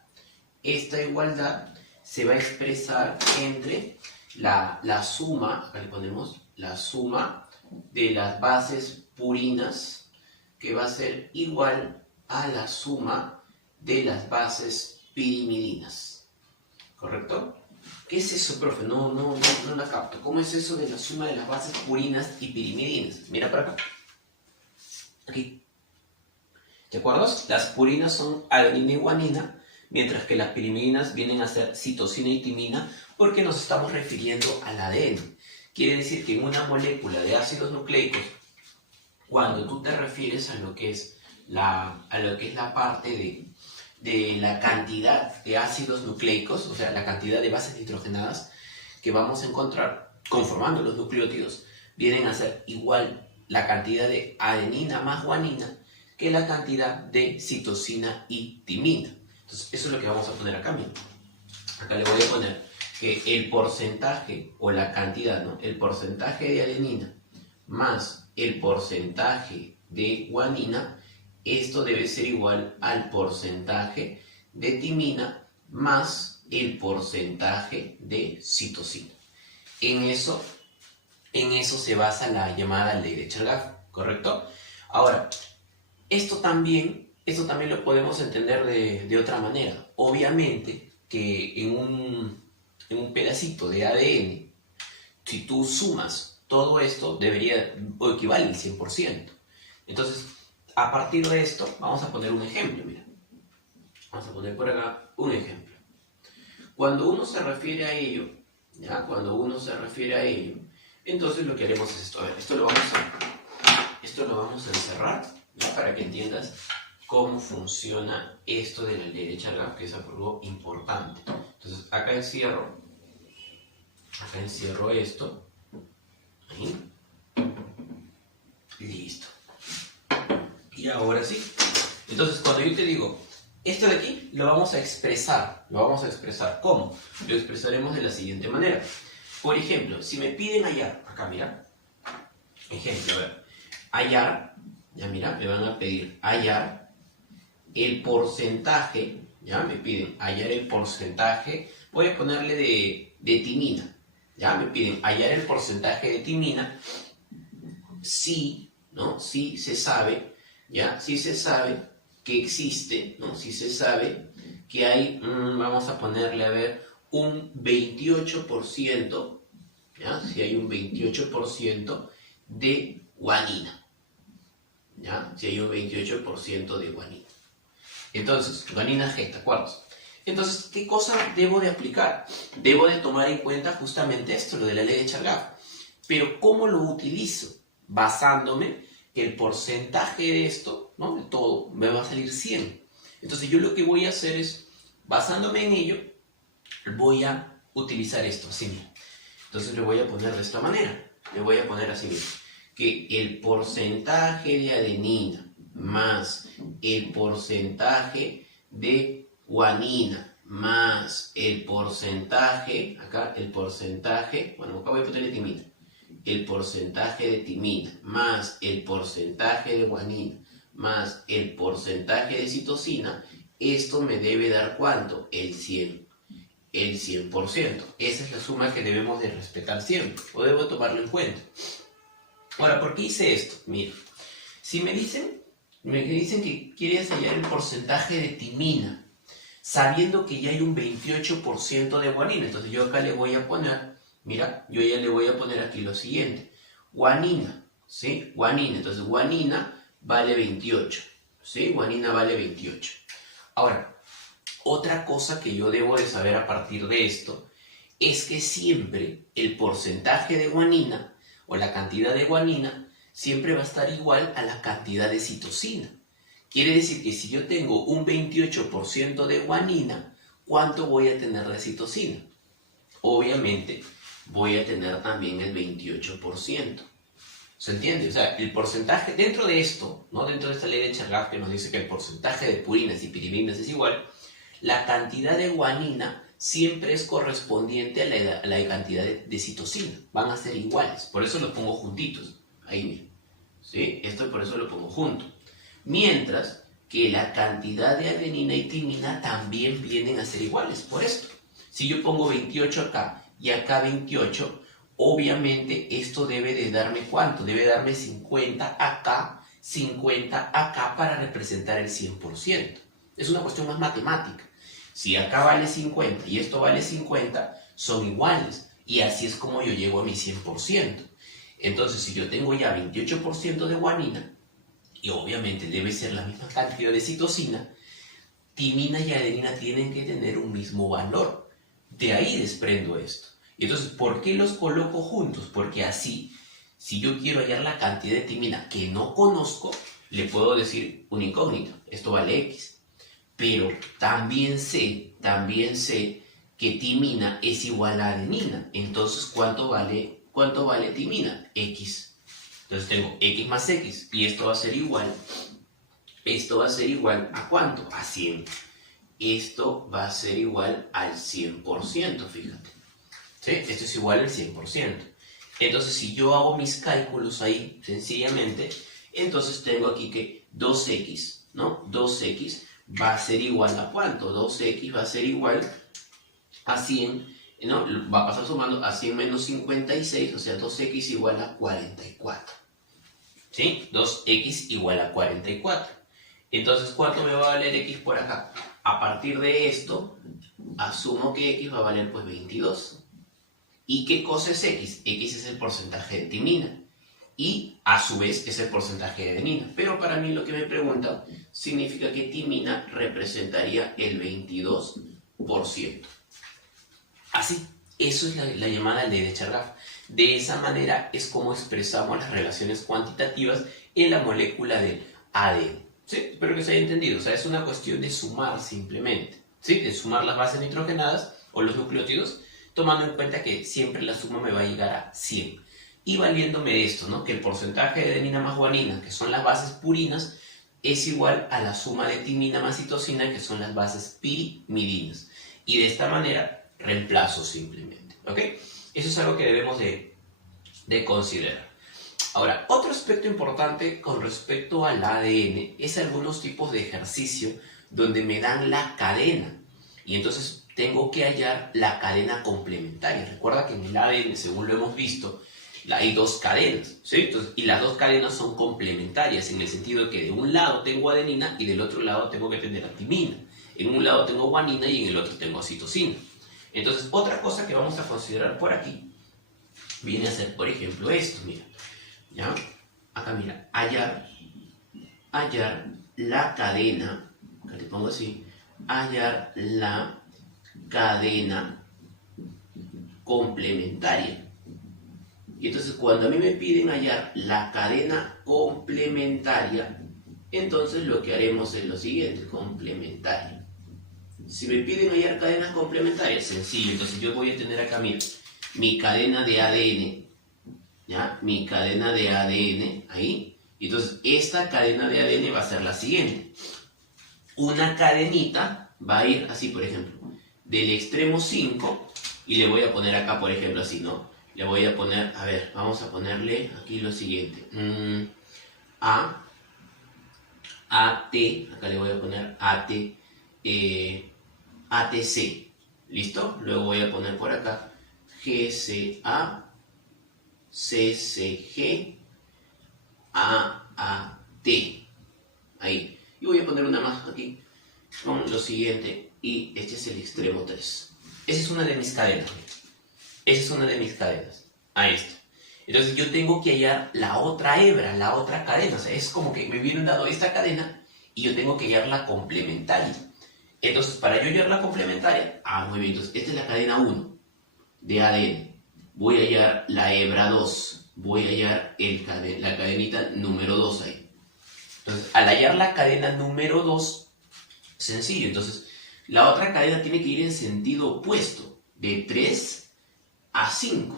Esta igualdad se va a expresar entre la suma, acá le ponemos la suma de las bases purinas, que va a ser igual a la suma de las bases pirimidinas. ¿Correcto? ¿Qué es eso, profe? No la capto. ¿Cómo es eso de la suma de las bases purinas y pirimidinas? Mira para acá. Aquí. ¿De acuerdo? Las purinas son adenina y guanina, mientras que las pirimidinas vienen a ser citosina y timina, porque nos estamos refiriendo al ADN. Quiere decir que en una molécula de ácidos nucleicos, cuando tú te refieres a lo que es la parte de la cantidad de ácidos nucleicos, o sea, la cantidad de bases nitrogenadas que vamos a encontrar conformando los nucleótidos, vienen a ser igual la cantidad de adenina más guanina que la cantidad de citosina y timina. Entonces, eso es lo que vamos a poner acá mismo. Acá le voy a poner que el porcentaje o la cantidad, ¿no? El porcentaje de adenina más el porcentaje de guanina, esto debe ser igual al porcentaje de timina más el porcentaje de citosina. En eso se basa la llamada ley de Chargaff, ¿correcto? Ahora, esto también lo podemos entender de otra manera. Obviamente que en un pedacito de ADN, si tú sumas todo esto, debería o equivale al 100%. Entonces, a partir de esto, vamos a poner un ejemplo, mira. Vamos a poner por acá un ejemplo. Cuando uno se refiere a ello, ¿ya? Cuando uno se refiere a ello, entonces lo que haremos es esto. A ver, esto lo vamos a encerrar, ¿ya? Para que entiendas cómo funciona esto de la ley de Chargaff, que es algo importante. Entonces, acá encierro esto. Ahí. Listo. Y ahora sí. Entonces, cuando yo te digo, esto de aquí lo vamos a expresar. ¿Cómo? Lo expresaremos de la siguiente manera. Por ejemplo, si me piden hallar, acá mira, ejemplo, a ver, hallar, ya mira, me van a pedir hallar el porcentaje, ya me piden hallar el porcentaje, voy a ponerle de timina, ya me piden hallar el porcentaje de timina, si, ¿no? Si se sabe, ya, si se sabe que existe, ¿no? Si se sabe que hay, vamos a ponerle, a ver, un 28%, ¿ya? Si hay un 28% de guanina, ¿ya? Si hay un 28% de guanina. Entonces, guanina G, ¿de acuerdo? Entonces, ¿qué cosa debo de aplicar? Debo de tomar en cuenta justamente esto, lo de la ley de Chargaff. Pero, ¿cómo lo utilizo? Basándome que el porcentaje de esto, ¿no? De todo, me va a salir 100. Entonces, yo lo que voy a hacer es, basándome en ello, voy a utilizar esto, así mismo. Entonces, lo voy a poner de esta manera. Le voy a poner así mismo. Que el porcentaje de adenina más el porcentaje de guanina más el porcentaje, acá el porcentaje, bueno, acá voy a ponerle timina, el porcentaje de timina más el porcentaje de guanina más el porcentaje de citosina, esto me debe dar ¿cuánto? El 100%. Esa es la suma que debemos de respetar siempre, o debo tomarlo en cuenta. Ahora, ¿por qué hice esto? Mira, si me dicen que quieres hallar el porcentaje de timina, sabiendo que ya hay un 28% de guanina, entonces yo acá le voy a poner, mira, yo ya le voy a poner aquí lo siguiente, guanina, ¿sí? Guanina, entonces guanina vale 28, ¿sí? Guanina vale 28. Ahora, otra cosa que yo debo de saber a partir de esto es que siempre el porcentaje de guanina o la cantidad de guanina siempre va a estar igual a la cantidad de citosina. Quiere decir que si yo tengo un 28% de guanina, ¿cuánto voy a tener de citosina? Obviamente voy a tener también el 28%. ¿Se entiende? O sea, el porcentaje, dentro de esto, ¿no? Dentro de esta ley de Chargaff que nos dice que el porcentaje de purinas y piriminas es igual, la cantidad de guanina siempre es correspondiente a la cantidad de citosina. Van a ser iguales. Por eso los pongo juntitos. Ahí miren. ¿Sí? Esto por eso lo pongo junto. Mientras que la cantidad de adenina y timina también vienen a ser iguales. Por esto. Si yo pongo 28 acá y acá 28, obviamente esto debe de darme ¿cuánto? Debe darme 50 acá para representar el 100%. Es una cuestión más matemática. Si acá vale 50 y esto vale 50, son iguales. Y así es como yo llego a mi 100%. Entonces, si yo tengo ya 28% de guanina, y obviamente debe ser la misma cantidad de citosina, timina y adenina tienen que tener un mismo valor. De ahí desprendo esto. Y entonces, ¿por qué los coloco juntos? Porque así, si yo quiero hallar la cantidad de timina que no conozco, le puedo decir una incógnita. Esto vale X. Pero también sé que timina es igual a adenina. Entonces, ¿cuánto vale timina? X. Entonces tengo X más X. Y esto va a ser igual. Esto va a ser igual ¿a cuánto? A 100. Esto va a ser igual al 100%, fíjate. ¿Sí? Esto es igual al 100%. Entonces, si yo hago mis cálculos ahí, sencillamente, entonces tengo aquí que 2X, ¿no? 2X va a ser igual a ¿cuánto? 2X va a ser igual a 100, ¿no? Va a pasar sumando a 100 menos 56, o sea, 2X igual a 44. ¿Sí? 2X igual a 44. Entonces, ¿cuánto me va a valer X por acá? A partir de esto, asumo que X va a valer pues 22. ¿Y qué cosa es X? X es el porcentaje de timina. Y a su vez es el porcentaje de adenina. Pero para mí lo que me pregunta significa que timina representaría el 22%. Así, eso es la llamada ley de Chargaff. De esa manera es como expresamos las relaciones cuantitativas en la molécula del ADN. ¿Sí? Espero que se haya entendido. O sea, es una cuestión de sumar simplemente. ¿Sí? De sumar las bases nitrogenadas o los nucleótidos, tomando en cuenta que siempre la suma me va a llegar a 100. Y valiéndome de esto, ¿no? Que el porcentaje de adenina más guanina, que son las bases purinas, es igual a la suma de timina más citosina, que son las bases pirimidinas. Y de esta manera reemplazo simplemente. ¿Ok? Eso es algo que debemos de considerar. Ahora, otro aspecto importante con respecto al ADN es algunos tipos de ejercicio donde me dan la cadena. Y entonces tengo que hallar la cadena complementaria. Recuerda que en el ADN, según lo hemos visto, hay dos cadenas, ¿sí? Entonces, y las dos cadenas son complementarias en el sentido de que de un lado tengo adenina y del otro lado tengo que tener timina. En un lado tengo guanina y en el otro tengo citosina. Entonces, otra cosa que vamos a considerar por aquí viene a ser, por ejemplo, esto, mira. ¿Ya? Acá, mira, hallar la cadena, acá te pongo así, hallar la cadena complementaria. Y entonces cuando a mí me piden hallar la cadena complementaria, entonces lo que haremos es lo siguiente, complementaria. Si me piden hallar cadenas complementarias, sencillo, entonces yo voy a tener acá, mira, mi cadena de ADN, ¿ya? Mi cadena de ADN, ahí, Entonces, esta cadena de ADN va a ser la siguiente. Una cadenita va a ir así, por ejemplo, del extremo 5, y le voy a poner acá, por ejemplo, así, ¿no? Le voy a poner, a ver, vamos a ponerle aquí lo siguiente. AT, acá le voy a poner ATC, ¿listo? Luego voy a poner por acá GCA, CCG, AAT, ahí. Y voy a poner una más aquí, con lo siguiente, y este es el extremo 3. Esa es una de mis cadenas. Esa es una de mis cadenas. Ahí está. Entonces yo tengo que hallar la otra hebra, la otra cadena. O sea, es como que me vienen dado esta cadena y yo tengo que hallar la complementaria. Entonces, para yo hallar la complementaria, muy bien, entonces esta es la cadena 1 de ADN. Voy a hallar la hebra 2. Voy a hallar la cadenita número 2 ahí. Entonces, al hallar la cadena número 2, sencillo. Entonces, la otra cadena tiene que ir en sentido opuesto, de 3 a 5.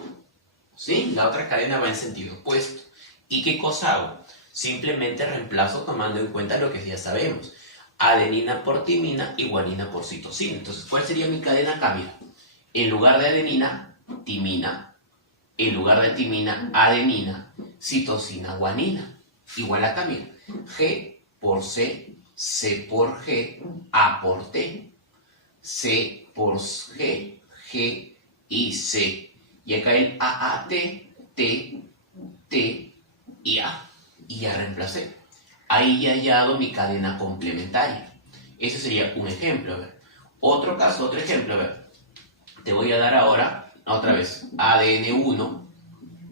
¿Sí? La otra cadena va en sentido opuesto. ¿Y qué cosa hago? Simplemente reemplazo tomando en cuenta lo que ya sabemos. Adenina por timina y guanina por citosina. Entonces, ¿cuál sería mi cadena acá? Mira, en lugar de adenina, timina. En lugar de timina, adenina, citosina, guanina. Igual acá, mira. G por C, C por G, A por T. C por G, G y C. Y acá el AAT, T, T y A. Y ya reemplacé. Ahí ya he hallado mi cadena complementaria. Ese sería un ejemplo. A ver. Otro caso, otro ejemplo. A ver. Te voy a dar ahora, otra vez, ADN1.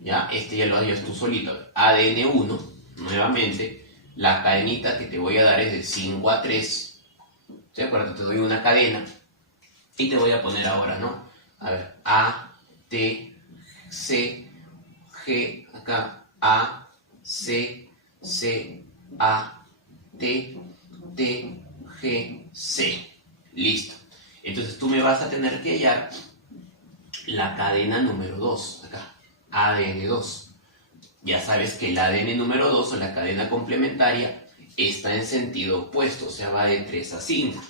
Ya, este ya lo hallas tú solito. ADN1, nuevamente, la cadenita que te voy a dar es de 5 a 3. ¿Sí? Acuérdate, te doy una cadena. Y te voy a poner ahora, ¿no? A ver, A, T, C, G, acá, A, C, C, A, T, T, G, C. Listo. Entonces tú me vas a tener que hallar la cadena número 2, acá, ADN2. Ya sabes que el ADN número 2 o la cadena complementaria está en sentido opuesto, o sea, va de 3 a 5.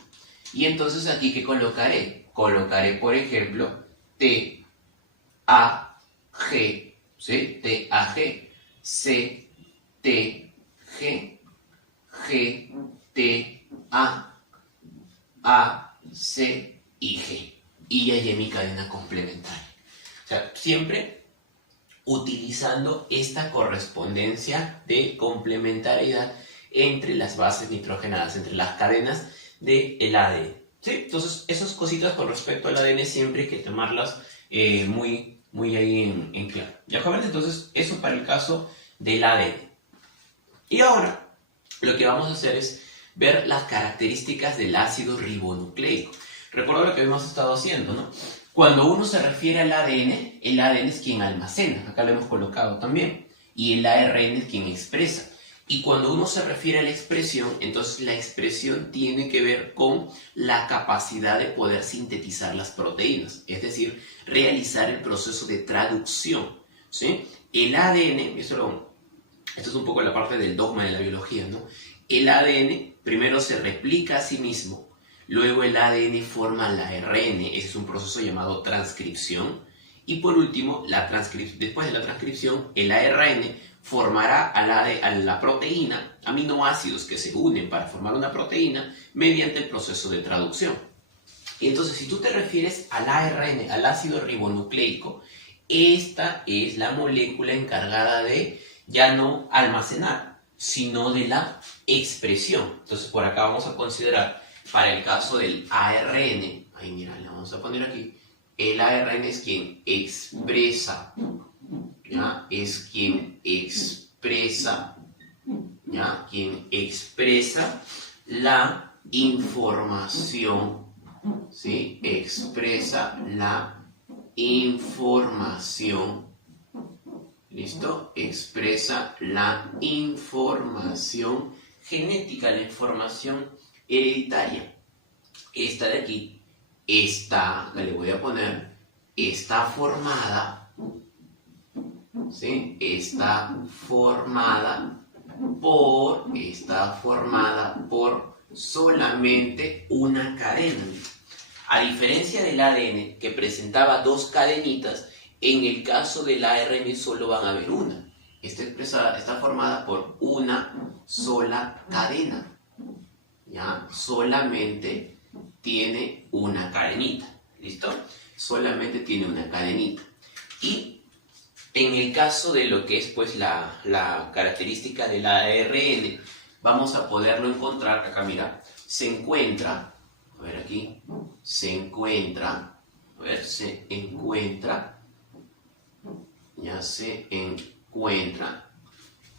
Y entonces aquí, ¿qué colocaré? Colocaré, por ejemplo, T, A, G, ¿sí? T, A, G, C, T, G, G, T, A, C y G. Y ya hallé mi cadena complementaria. O sea, siempre utilizando esta correspondencia de complementariedad entre las bases nitrogenadas, entre las cadenas del ADN. ¿Sí? Entonces, esas cositas con respecto al ADN siempre hay que tomarlas muy ahí en claro. ¿Ya, jóvenes? Entonces, eso para el caso del ADN. Y ahora, lo que vamos a hacer es ver las características del ácido ribonucleico. Recuerda lo que hemos estado haciendo, ¿no? Cuando uno se refiere al ADN, el ADN es quien almacena, acá lo hemos colocado también, y el ARN es quien expresa. Y cuando uno se refiere a la expresión, entonces la expresión tiene que ver con la capacidad de poder sintetizar las proteínas, es decir, realizar el proceso de traducción, ¿sí? El ADN, esto es un poco la parte del dogma de la biología, ¿no? El ADN primero se replica a sí mismo, luego el ADN forma la ARN, ese es un proceso llamado transcripción, y por último, después de la transcripción, el ARN formará a la proteína aminoácidos que se unen para formar una proteína mediante el proceso de traducción. Entonces, si tú te refieres al ARN, al ácido ribonucleico, esta es la molécula encargada de ya no almacenar, sino de la expresión. Entonces, por acá vamos a considerar, para el caso del ARN, ahí mira, le vamos a poner aquí, el ARN es quien expresa, ¿ya? Es quien expresa, ¿ya? Quien expresa la información, ¿sí? Expresa la información, ¿listo? Expresa la información genética, la información hereditaria. Esta de aquí, esta, le voy a poner, está formada, ¿sí? Está formada está formada por solamente una cadena. A diferencia del ADN, que presentaba dos cadenitas, en el caso del ARN solo van a haber una. Está formada por una sola cadena. ¿Ya? Solamente tiene una cadenita. ¿Listo? Solamente tiene una cadenita. Y en el caso de lo que es pues la característica del ARN, vamos a poderlo encontrar, acá mira, se encuentra, a ver aquí,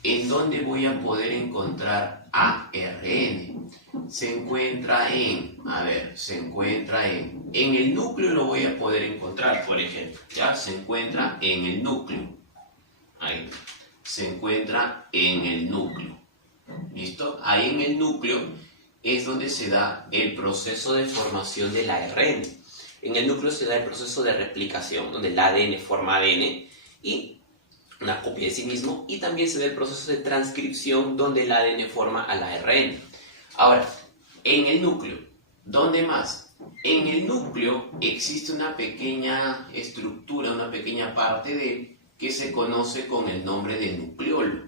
¿en dónde voy a poder encontrar ARN? Se encuentra en el núcleo lo voy a poder encontrar, por ejemplo, ¿ya? Se encuentra en el núcleo. Ahí, se encuentra en el núcleo. ¿Listo? Ahí en el núcleo es donde se da el proceso de formación del ARN. En el núcleo se da el proceso de replicación, donde el ADN forma ADN y una copia de sí mismo, y también se da el proceso de transcripción, donde el ADN forma al ARN. Ahora, en el núcleo, ¿dónde más? En el núcleo existe una pequeña estructura, una pequeña parte de él que se conoce con el nombre de nucleolo.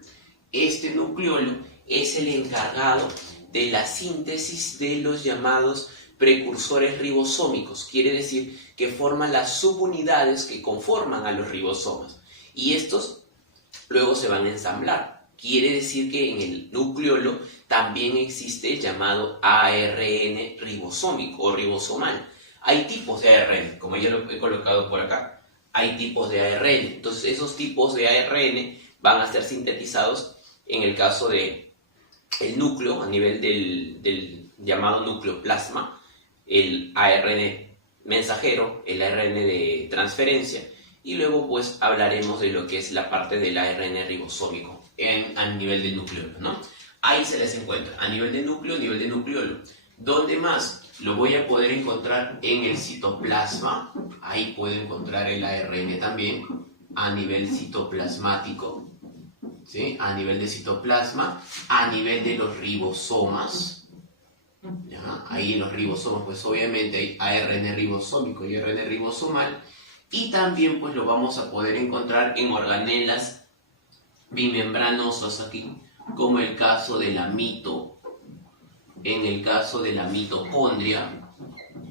Este nucleolo es el encargado de la síntesis de los llamados precursores ribosómicos. Quiere decir que forman las subunidades que conforman a los ribosomas. Y estos luego se van a ensamblar. Quiere decir que en el nucleolo también existe el llamado ARN ribosómico o ribosomal. Hay tipos de ARN, como ya lo he colocado por acá. Hay tipos de ARN. Entonces esos tipos de ARN van a ser sintetizados en el caso de el núcleo, a nivel del llamado nucleoplasma, el ARN mensajero, el ARN de transferencia, y luego pues hablaremos de lo que es la parte del ARN ribosómico a nivel del nucleolo, ¿no? Ahí se les encuentra, a nivel de núcleo, a nivel de nucleolo. ¿Dónde más? Lo voy a poder encontrar en el citoplasma. Ahí puedo encontrar el ARN también, a nivel citoplasmático, ¿sí? A nivel de citoplasma, a nivel de los ribosomas. ¿Ya? Ahí en los ribosomas, pues obviamente hay ARN ribosómico y ARN ribosomal. Y también pues lo vamos a poder encontrar en organelas bimembranosas aquí, como el caso de la mitocondria,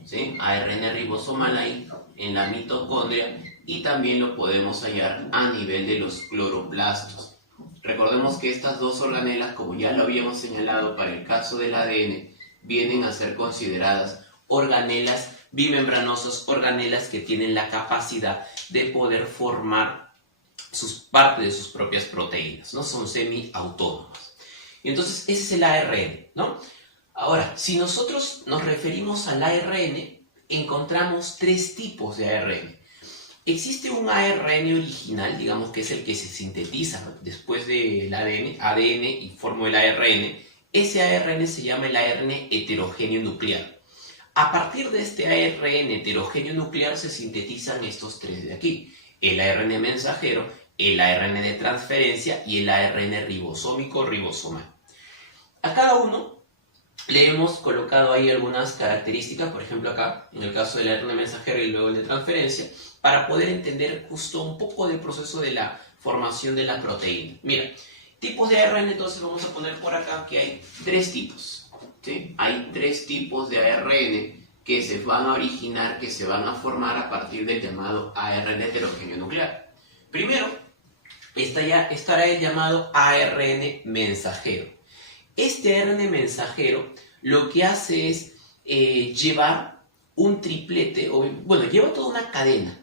¿sí? ARN ribosomal ahí en la mitocondria, y también lo podemos hallar a nivel de los cloroplastos. Recordemos que estas dos organelas, como ya lo habíamos señalado para el caso del ADN, vienen a ser consideradas organelas bimembranosas, organelas que tienen la capacidad de poder formar parte de sus propias proteínas, ¿no? Son semiautónomas. Y entonces ese es el ARN, ¿no? Ahora, si nosotros nos referimos al ARN, encontramos tres tipos de ARN. Existe un ARN original, digamos que es el que se sintetiza después del ADN y forma el ARN. Ese ARN se llama el ARN heterogéneo nuclear. A partir de este ARN heterogéneo nuclear se sintetizan estos tres de aquí: el ARN mensajero, el ARN de transferencia y el ARN ribosómico ribosomal. A cada uno le hemos colocado ahí algunas características, por ejemplo acá, en el caso del ARN mensajero y luego el de transferencia, para poder entender justo un poco del proceso de la formación de la proteína. Mira, tipos de ARN, entonces vamos a poner por acá que hay tres tipos, ¿sí? Hay tres tipos de ARN que se van a originar, que se van a formar a partir del llamado ARN heterogéneo nuclear. Primero, estará el llamado ARN mensajero. Este ARN mensajero lo que hace es llevar un triplete, lleva toda una cadena,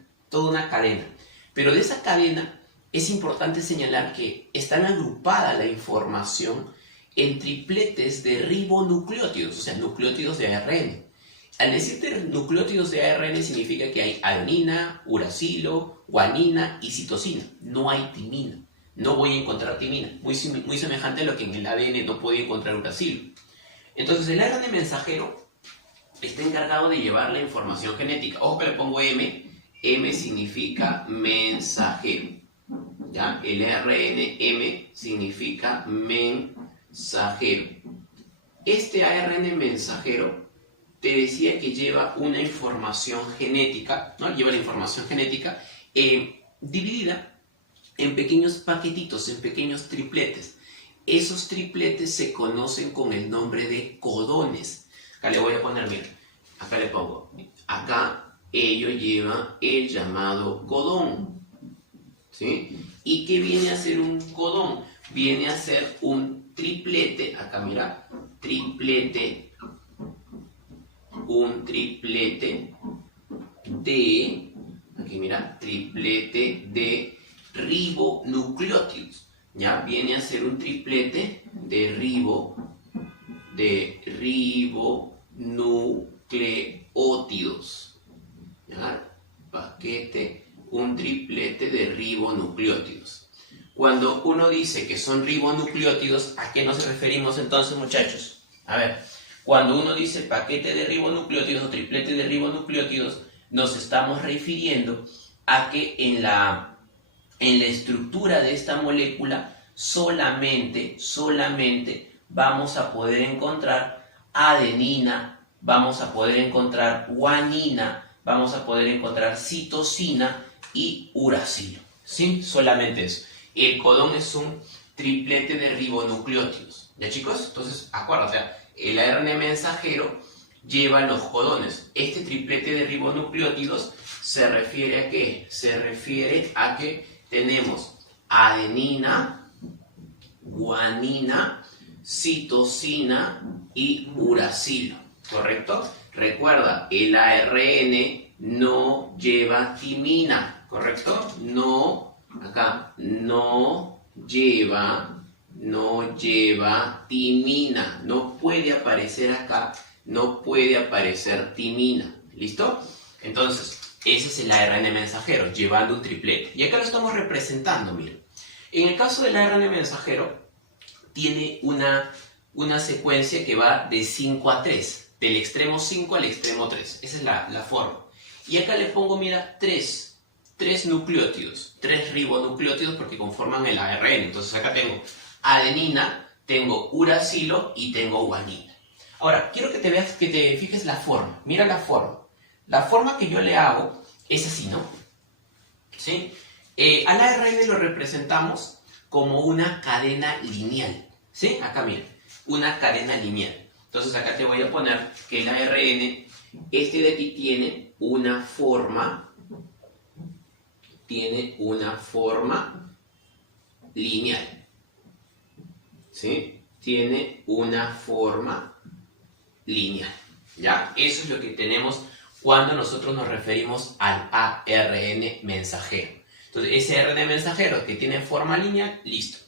pero de esa cadena es importante señalar que están agrupada la información en tripletes de ribonucleótidos, o sea, nucleótidos de ARN. Al decirte nucleótidos de ARN significa que hay adenina, uracilo, guanina y citosina. No hay timina. No voy a encontrar timina. Muy semejante a lo que en el ADN no podía encontrar uracilo. Entonces el ARN mensajero está encargado de llevar la información genética. Ojo que le pongo M. M significa mensajero. ¿Ya? El ARN M significa mensajero. Este ARN mensajero te decía que lleva una información genética, ¿no? Lleva la información genética dividida en pequeños paquetitos, en pequeños tripletes. Esos tripletes se conocen con el nombre de codones. Acá le voy a poner, mira, acá le pongo, acá ello lleva el llamado codón, ¿sí? ¿Y qué viene a ser un codón? Viene a ser un triplete, acá mira, triplete, un triplete de, aquí mira, triplete de ribonucleótidos. Ya viene a ser un triplete de ribonucleótidos. ¿Ya? Paquete, un triplete de ribonucleótidos. Cuando uno dice que son ribonucleótidos, ¿a qué nos referimos entonces, muchachos? A ver, cuando uno dice paquete de ribonucleótidos o triplete de ribonucleótidos, nos estamos refiriendo a que en la estructura de esta molécula solamente vamos a poder encontrar adenina, vamos a poder encontrar guanina, vamos a poder encontrar citosina y uracilo. ¿Sí? Solamente eso. El codón es un triplete de ribonucleótidos. ¿Ya, chicos? Entonces, acuérdate, el ARN mensajero lleva los codones. Este triplete de ribonucleótidos se refiere a ¿qué? Se refiere a que tenemos adenina, guanina, citosina y uracilo, ¿correcto? Recuerda, el ARN no lleva timina, ¿correcto? No, acá, no lleva timina, no puede aparecer acá, no puede aparecer timina, ¿listo? Entonces, ese es el ARN mensajero, llevando un triplete. Y acá lo estamos representando, miren. En el caso del ARN mensajero, tiene una secuencia que va de 5 a 3, del extremo 5 al extremo 3. Esa es la forma. Y acá le pongo, mira, 3 nucleótidos, 3 ribonucleótidos porque conforman el ARN. Entonces acá tengo adenina, tengo uracilo y tengo guanina. Ahora, quiero que te veas, que te fijes la forma. Mira la forma. La forma que yo le hago es así, ¿no? ¿Sí? Al ARN lo representamos como una cadena lineal. ¿Sí? Acá mira, una cadena lineal. Entonces acá te voy a poner que el ARN, este de aquí tiene una forma lineal. ¿Sí? Tiene una forma lineal. ¿Ya? Eso es lo que tenemos cuando nosotros nos referimos al ARN mensajero. Entonces, ese ARN mensajero que tiene forma lineal, listo.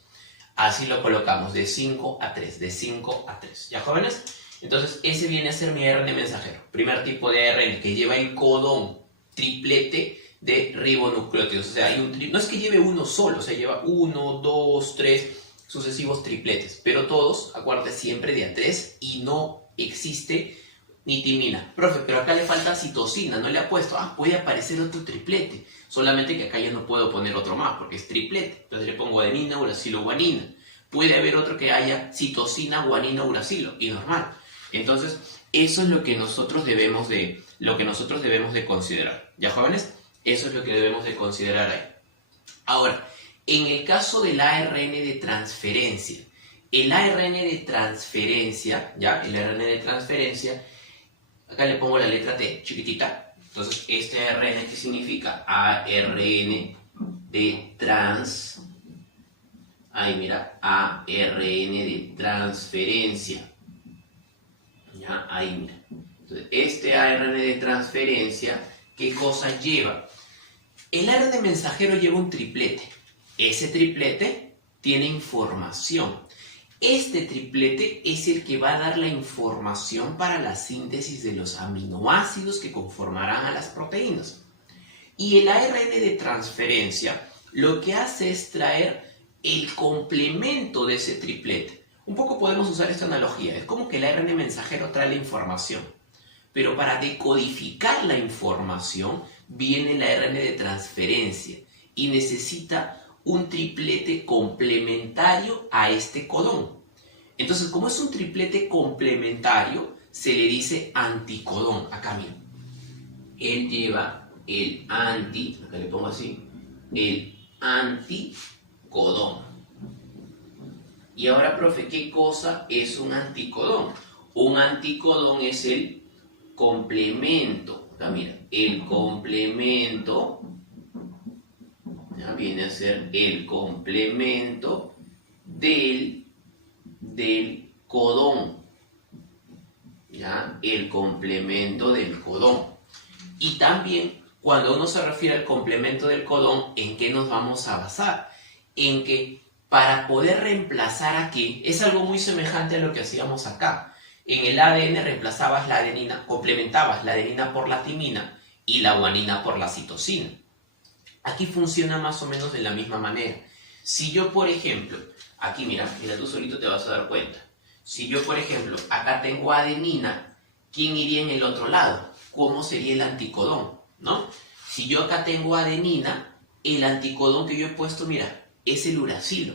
Así lo colocamos, de 5 a 3, de 5 a 3. ¿Ya, jóvenes? Entonces, ese viene a ser mi ARN mensajero. Primer tipo de ARN que lleva el codón, triplete de ribonucleótidos. O sea, hay no es que lleve uno solo, o sea, lleva 1, 2, 3 sucesivos tripletes. Pero todos, acuérdate, siempre de a 3 y no existe ni timina. Profe, pero acá le falta citosina, no le ha puesto. Puede aparecer otro triplete. Solamente que acá ya no puedo poner otro más porque es triplete. Entonces le pongo adenina, uracilo, guanina. Puede haber otro que haya citosina, guanina, uracilo. Y normal. Entonces, eso es lo que nosotros debemos de considerar. ¿Ya, jóvenes? Eso es lo que debemos de considerar ahí. Ahora, en el caso del ARN de transferencia, ¿ya? El ARN de transferencia, acá le pongo la letra T, chiquitita. Entonces, este ARN, ¿qué significa? ARN de transferencia. ¿Ya? Ahí, mira. Entonces, este ARN de transferencia, ¿qué cosa lleva? El ARN mensajero lleva un triplete. Ese triplete tiene información. Este triplete es el que va a dar la información para la síntesis de los aminoácidos que conformarán a las proteínas. Y el ARN de transferencia lo que hace es traer el complemento de ese triplete. Un poco podemos usar esta analogía. Es como que el ARN mensajero trae la información. Pero para decodificar la información viene el ARN de transferencia y necesita un triplete complementario a este codón. Entonces, como es un triplete complementario, se le dice anticodón. Acá, mira. Él lleva el anti, acá le pongo así, el anticodón. Y ahora, profe, ¿qué cosa es un anticodón? Un anticodón es el complemento. Acá, mira, el complemento, ya viene a ser el complemento del codón. ¿Ya? El complemento del codón. Y también, cuando uno se refiere al complemento del codón, ¿en qué nos vamos a basar? En que para poder reemplazar aquí, es algo muy semejante a lo que hacíamos acá. En el ADN reemplazabas la adenina, complementabas la adenina por la timina y la guanina por la citosina. Aquí funciona más o menos de la misma manera. Si yo, por ejemplo, aquí mira tú solito te vas a dar cuenta. Si yo, por ejemplo, acá tengo adenina, ¿quién iría en el otro lado? ¿Cómo sería el anticodón? ¿No? Si yo acá tengo adenina, el anticodón que yo he puesto, mira, es el uracilo.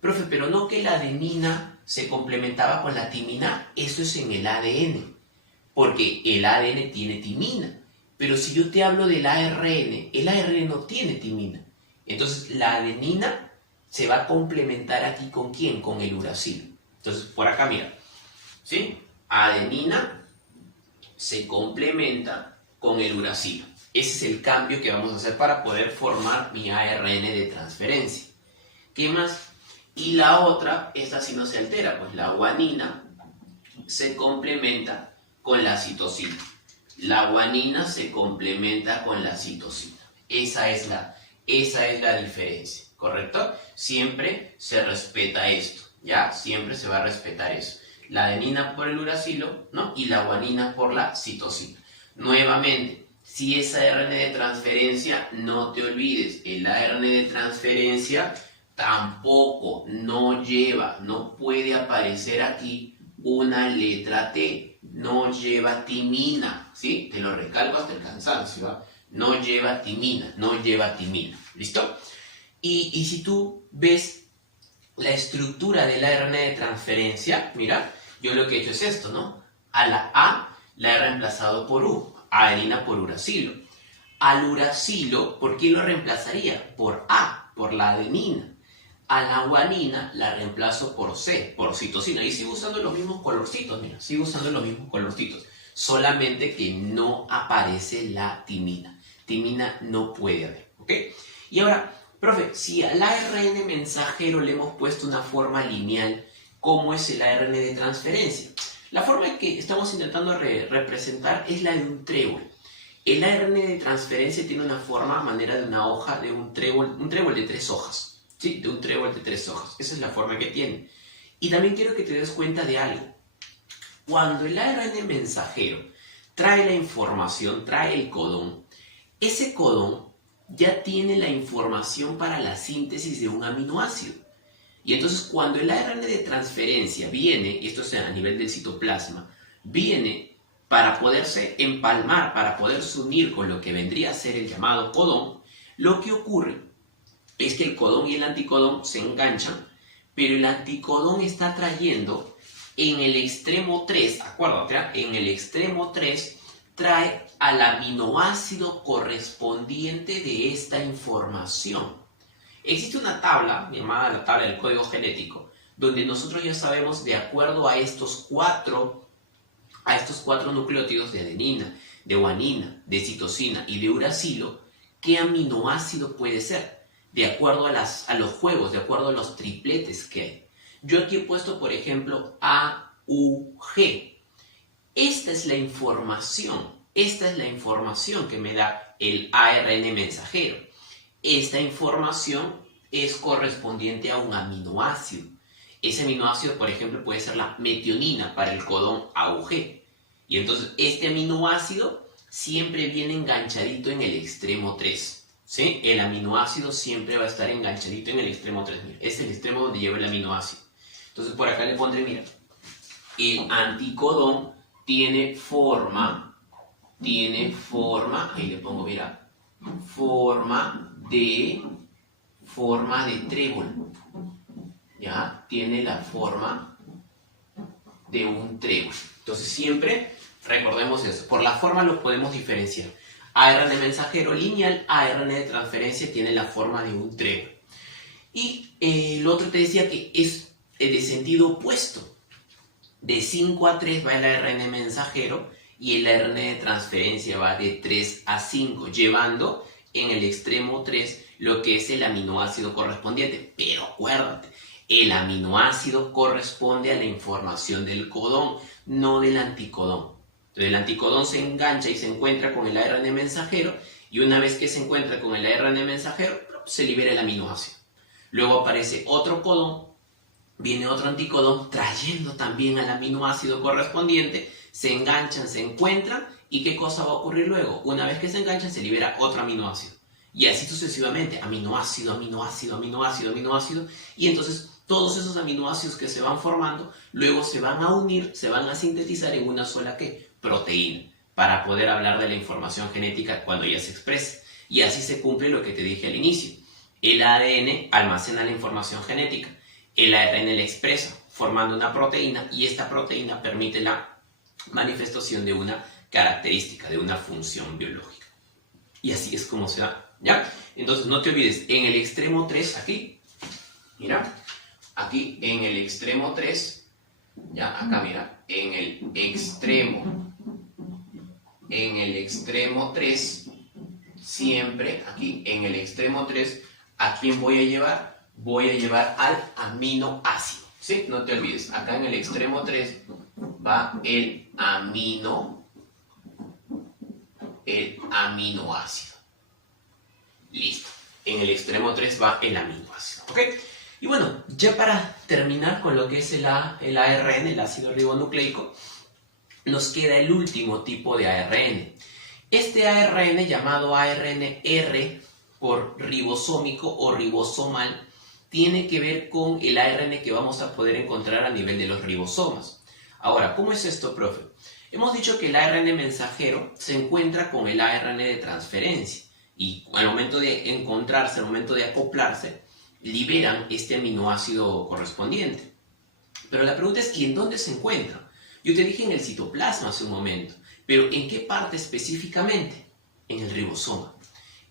Profe, pero no que la adenina se complementaba con la timina, eso es en el ADN, porque el ADN tiene timina. Pero si yo te hablo del ARN, el ARN no tiene timina. Entonces la adenina se va a complementar aquí ¿con quién? Con el uracilo. Entonces por acá mira, ¿sí? Adenina se complementa con el uracilo. Ese es el cambio que vamos a hacer para poder formar mi ARN de transferencia. ¿Qué más? Y la otra, esta sí no se altera, pues la guanina se complementa con la citosina. La guanina se complementa con la citosina. Esa es la diferencia, ¿correcto? Siempre se respeta esto, ¿ya? Siempre se va a respetar eso. La adenina por el uracilo, ¿no? Y la guanina por la citosina. Nuevamente, si es ARN de transferencia, no te olvides, el ARN de transferencia tampoco no puede aparecer aquí una letra T, no lleva timina, ¿sí? Te lo recalco hasta el cansancio, ¿va? No lleva timina, ¿listo? Y si tú ves la estructura del ARN de transferencia, mira, yo lo que he hecho es esto, ¿no? A la A la he reemplazado por U, adenina por uracilo. Al uracilo, ¿por qué lo reemplazaría? Por A, por la adenina. A la guanina la reemplazo por C, por citosina. Y sigo usando los mismos colorcitos, mira, sigo usando los mismos colorcitos. Solamente que no aparece la timina. Timina no puede haber, ¿ok? Y ahora, profe, si al ARN mensajero le hemos puesto una forma lineal, ¿cómo es el ARN de transferencia? La forma que estamos intentando representar es la de un trébol. El ARN de transferencia tiene una forma a manera de una hoja, de un trébol de 3 hojas. ¿Sí? De un trébol de 3 hojas. Esa es la forma que tiene. Y también quiero que te des cuenta de algo. Cuando el ARN mensajero trae la información, trae el codón, ese codón ya tiene la información para la síntesis de un aminoácido. Y entonces cuando el ARN de transferencia viene, esto es a nivel del citoplasma, viene para poderse empalmar, para poderse unir con lo que vendría a ser el llamado codón, lo que ocurre es que el codón y el anticodón se enganchan, pero el anticodón está trayendo en el extremo 3, acuérdate, en el extremo 3 trae al aminoácido correspondiente de esta información. Existe una tabla, llamada la tabla del código genético, donde nosotros ya sabemos, de acuerdo a estos cuatro nucleótidos de adenina, de guanina, de citosina y de uracilo, qué aminoácido puede ser, de acuerdo a los juegos, de acuerdo a los tripletes que hay. Yo aquí he puesto, por ejemplo, AUG. Esta es la información que me da el ARN mensajero. Esta información es correspondiente a un aminoácido. Ese aminoácido, por ejemplo, puede ser la metionina para el codón AUG. Y entonces este aminoácido siempre viene enganchadito en el extremo 3. ¿Sí? El aminoácido siempre va a estar enganchadito en el extremo 3. Mira, es el extremo donde lleva el aminoácido. Entonces por acá le pondré, mira, el anticodón tiene forma, ahí le pongo, mira, forma forma de trébol. ¿Ya? Tiene la forma de un trébol. Entonces siempre recordemos eso. Por la forma lo podemos diferenciar. ARN mensajero lineal, ARN de transferencia tiene la forma de un trébol. Y el otro te decía que es de sentido opuesto. De 5 a 3 va el ARN mensajero y el ARN de transferencia va de 3 a 5, llevando en el extremo 3 lo que es el aminoácido correspondiente. Pero acuérdate, el aminoácido corresponde a la información del codón, no del anticodón. Entonces el anticodón se engancha y se encuentra con el ARN mensajero, y una vez que se encuentra con el ARN mensajero, se libera el aminoácido. Luego aparece otro codón, viene otro anticodón trayendo también al aminoácido correspondiente, se enganchan, se encuentran, y ¿qué cosa va a ocurrir luego? Una vez que se enganchan, se libera otro aminoácido. Y así sucesivamente, aminoácido, aminoácido, aminoácido, aminoácido, y entonces todos esos aminoácidos que se van formando, luego se van a unir, se van a sintetizar en una sola ¿qué? Proteína, para poder hablar de la información genética cuando ya se exprese. Y así se cumple lo que te dije al inicio. El ADN almacena la información genética, el ARN la expresa, formando una proteína, y esta proteína permite la manifestación de una característica, de una función biológica. Y así es como se da, ¿ya? Entonces no te olvides, en el extremo 3, aquí, mira, aquí en el extremo 3, ya, acá mira, en el extremo 3, siempre aquí, en el extremo 3, ¿a quién voy a llevar? Voy a llevar al aminoácido, ¿sí? No te olvides, acá en el extremo 3 va el aminoácido. Listo. En el extremo 3 va el aminoácido, ¿ok? Y bueno, ya para terminar con lo que es el ARN, el ácido ribonucleico, nos queda el último tipo de ARN. Este ARN, llamado ARN-R por ribosómico o ribosomal, tiene que ver con el ARN que vamos a poder encontrar a nivel de los ribosomas. Ahora, ¿cómo es esto, profe? Hemos dicho que el ARN mensajero se encuentra con el ARN de transferencia, y al momento de encontrarse, al momento de acoplarse, liberan este aminoácido correspondiente. Pero la pregunta es, ¿y en dónde se encuentra? Yo te dije en el citoplasma hace un momento, pero ¿en qué parte específicamente? En el ribosoma.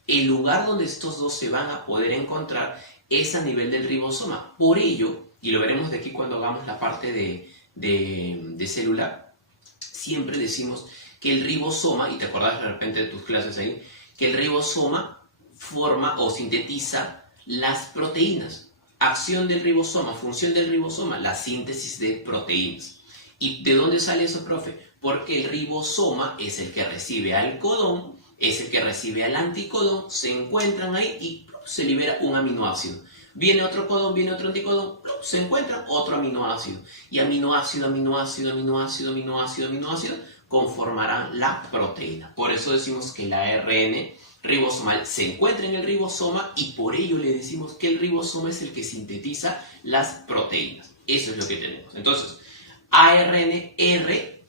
El lugar donde estos dos se van a poder encontrar es a nivel del ribosoma. Por ello, y lo veremos de aquí cuando hagamos la parte de célula, siempre decimos que el ribosoma, y te acordás de repente de tus clases ahí, que el ribosoma forma o sintetiza las proteínas. Acción del ribosoma, función del ribosoma, la síntesis de proteínas. ¿Y de dónde sale eso, profe? Porque el ribosoma es el que recibe al codón, es el que recibe al anticodón, se encuentran ahí y se libera un aminoácido. Viene otro codón, viene otro anticodón, se encuentra otro aminoácido. Y aminoácido, aminoácido, aminoácido, aminoácido, aminoácido conformarán la proteína. Por eso decimos que el ARN ribosomal se encuentra en el ribosoma, y por ello le decimos que el ribosoma es el que sintetiza las proteínas. Eso es lo que tenemos. Entonces, ARN-R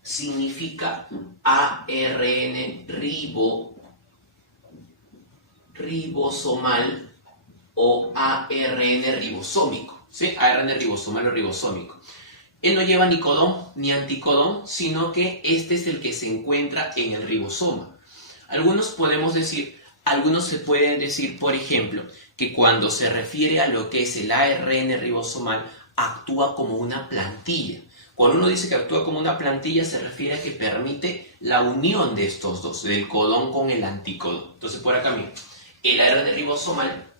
significa ARN ribosomal o ARN ribosómico, ¿sí? ARN ribosomal o ribosómico. Él no lleva ni codón ni anticodón, sino que este es el que se encuentra en el ribosoma. Algunos se pueden decir, por ejemplo, que cuando se refiere a lo que es el ARN ribosomal, actúa como una plantilla. Cuando uno dice que actúa como una plantilla, se refiere a que permite la unión de estos dos, del codón con el anticodón. Entonces, por acá, mira, el ARN ribosomal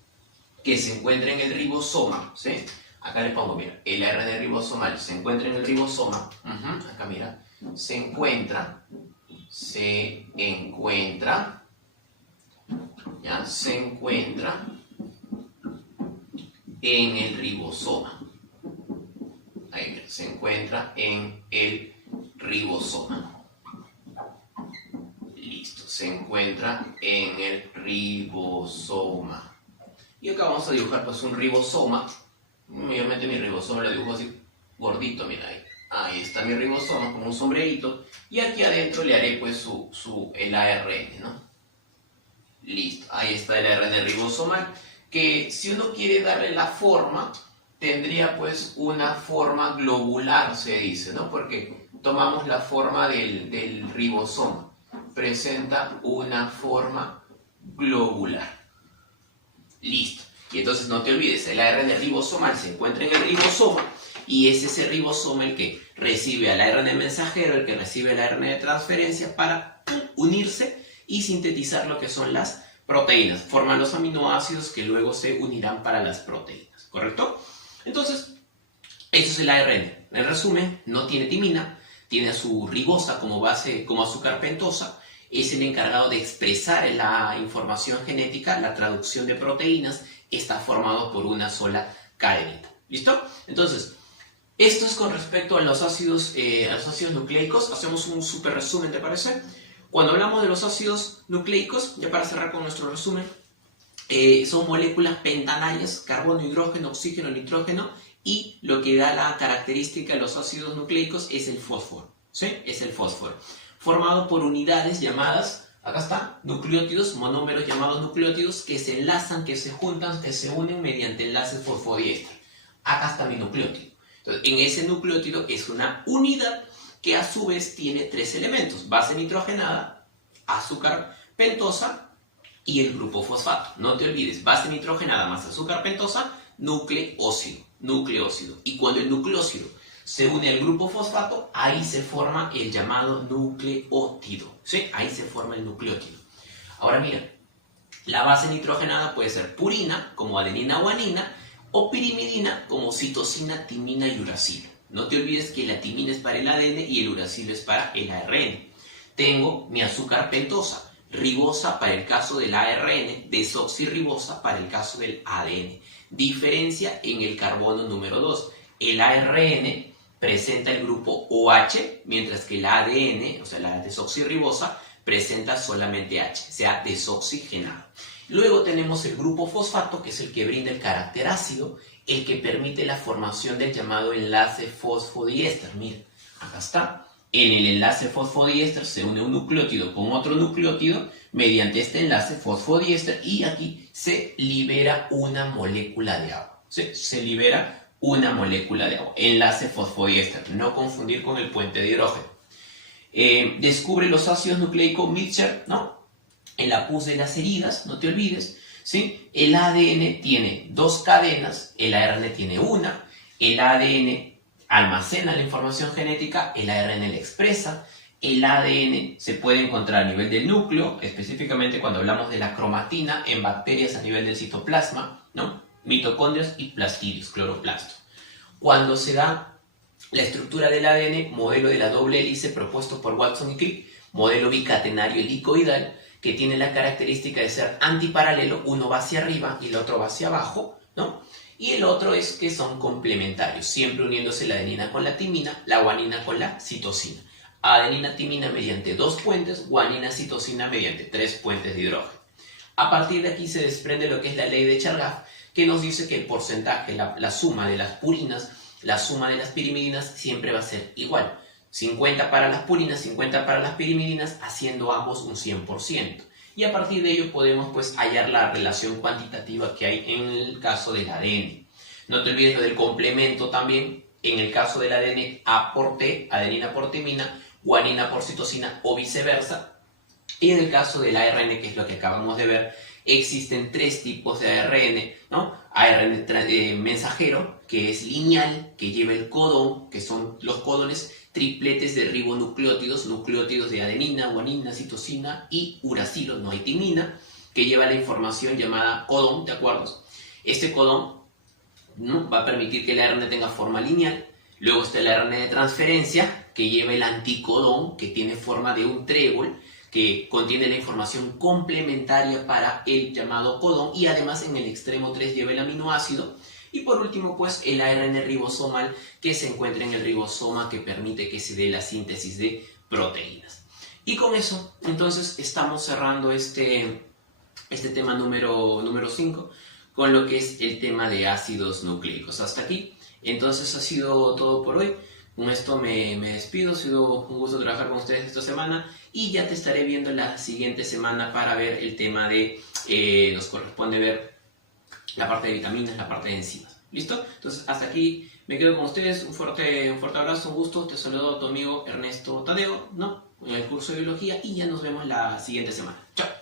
que se encuentra en el ribosoma, ¿sí? Acá le pongo, mira, el ARN ribosomal se encuentra en el ribosoma, acá mira, se encuentra en el ribosoma. Ahí mira, se encuentra en el ribosoma. Listo, se encuentra en el ribosoma. Y acá vamos a dibujar pues un ribosoma. Mayormente mi ribosoma lo dibujo así gordito, mira ahí. Ahí está mi ribosoma con un sombrerito. Y aquí adentro le haré pues el ARN, ¿no? Listo, ahí está el ARN ribosomal, que si uno quiere darle la forma, tendría pues una forma globular, se dice, ¿no? Porque tomamos la forma del ribosoma. Presenta una forma globular. Listo. Y entonces no te olvides, el ARN ribosomal se encuentra en el ribosoma y es ese ribosoma el que recibe al ARN mensajero, el que recibe el ARN de transferencia para unirse y sintetizar lo que son las proteínas. Forman los aminoácidos que luego se unirán para las proteínas, ¿correcto? Entonces, eso es el ARN. En resumen, no tiene timina, tiene a su ribosa como base, como azúcar pentosa, es el encargado de expresar la información genética, la traducción de proteínas, está formado por una sola cadenita. ¿Listo? Entonces, esto es con respecto a los ácidos nucleicos. Hacemos un súper resumen, ¿te parece? Cuando hablamos de los ácidos nucleicos, ya para cerrar con nuestro resumen, son moléculas pentanarias, carbono, hidrógeno, oxígeno, nitrógeno, y lo que da la característica de los ácidos nucleicos es el fósforo, ¿sí? Es el fósforo, formado por unidades llamadas, acá está, nucleótidos, monómeros llamados nucleótidos, que se enlazan, que se juntan, que se unen mediante enlaces fosfodiéster. Acá está mi nucleótido. Entonces, en ese nucleótido es una unidad que a su vez tiene tres elementos: base nitrogenada, azúcar pentosa y el grupo fosfato. No te olvides, base nitrogenada más azúcar pentosa, nucleócido. Y cuando el nucleócido se une al grupo fosfato, ahí se forma el llamado nucleótido, ¿sí? Ahí se forma el nucleótido. Ahora mira, la base nitrogenada puede ser purina, como adenina o guanina, o pirimidina, como citosina, timina y uracilo. No te olvides que la timina es para el ADN y el uracilo es para el ARN. Tengo mi azúcar pentosa, ribosa para el caso del ARN, desoxirribosa para el caso del ADN. Diferencia en el carbono número 2. El ARN presenta el grupo OH, mientras que el ADN, o sea, la desoxirribosa, presenta solamente H, o sea, desoxigenado. Luego tenemos el grupo fosfato, que es el que brinda el carácter ácido, el que permite la formación del llamado enlace fosfodiéster. Mira, acá está. En el enlace fosfodiéster se une un nucleótido con otro nucleótido mediante este enlace fosfodiéster y aquí se libera una molécula de agua. ¿Sí? Se libera una molécula de agua. Enlace fosfodiéster, no confundir con el puente de hidrógeno. Descubre los ácidos nucleicos Mitchell, ¿no? En la pus de las heridas, no te olvides, ¿sí? El ADN tiene dos cadenas, el ARN tiene una, el ADN almacena la información genética, el ARN la expresa, el ADN se puede encontrar a nivel del núcleo, específicamente cuando hablamos de la cromatina, en bacterias a nivel del citoplasma, ¿no? Mitocondrias y plastidios, cloroplastos. Cuando se da la estructura del ADN, modelo de la doble hélice propuesto por Watson y Crick, modelo bicatenario helicoidal, que tiene la característica de ser antiparalelo, uno va hacia arriba y el otro va hacia abajo, ¿no? Y el otro es que son complementarios, siempre uniéndose la adenina con la timina, la guanina con la citosina. Adenina-timina mediante 2 puentes, guanina-citosina mediante 3 puentes de hidrógeno. A partir de aquí se desprende lo que es la ley de Chargaff, que nos dice que el porcentaje, la suma de las purinas, la suma de las pirimidinas siempre va a ser igual. 50 para las purinas, 50 para las pirimidinas, haciendo ambos un 100%. Y a partir de ello podemos pues hallar la relación cuantitativa que hay en el caso del ADN. No te olvides lo del complemento también, en el caso del ADN A por T, adenina por timina, guanina por citosina o viceversa. Y en el caso del ARN, que es lo que acabamos de ver, existen 3 tipos de ARN, ¿no? ARN mensajero, que es lineal, que lleva el codón, que son los codones tripletes de ribonucleótidos, nucleótidos de adenina, guanina, citosina y uracilo, no hay timina, que lleva la información llamada codón, ¿de acuerdo? Este codón, ¿no?, va a permitir que el ARN tenga forma lineal. Luego está el ARN de transferencia, que lleva el anticodón, que tiene forma de un trébol, que contiene la información complementaria para el llamado codón, y además en el extremo 3 lleva el aminoácido. Y por último, pues el ARN ribosomal, que se encuentra en el ribosoma, que permite que se dé la síntesis de proteínas. Y con eso, entonces, estamos cerrando este tema número 5, con lo que es el tema de ácidos nucleicos. Hasta aquí, entonces, ha sido todo por hoy. Con esto me despido, ha sido un gusto trabajar con ustedes esta semana y ya te estaré viendo la siguiente semana para ver el tema de, nos corresponde ver la parte de vitaminas, la parte de enzimas. ¿Listo? Entonces, hasta aquí me quedo con ustedes. Un fuerte abrazo, un gusto. Te saludo a tu amigo Ernesto Tadeo, ¿no? En el curso de biología y ya nos vemos la siguiente semana. Chao.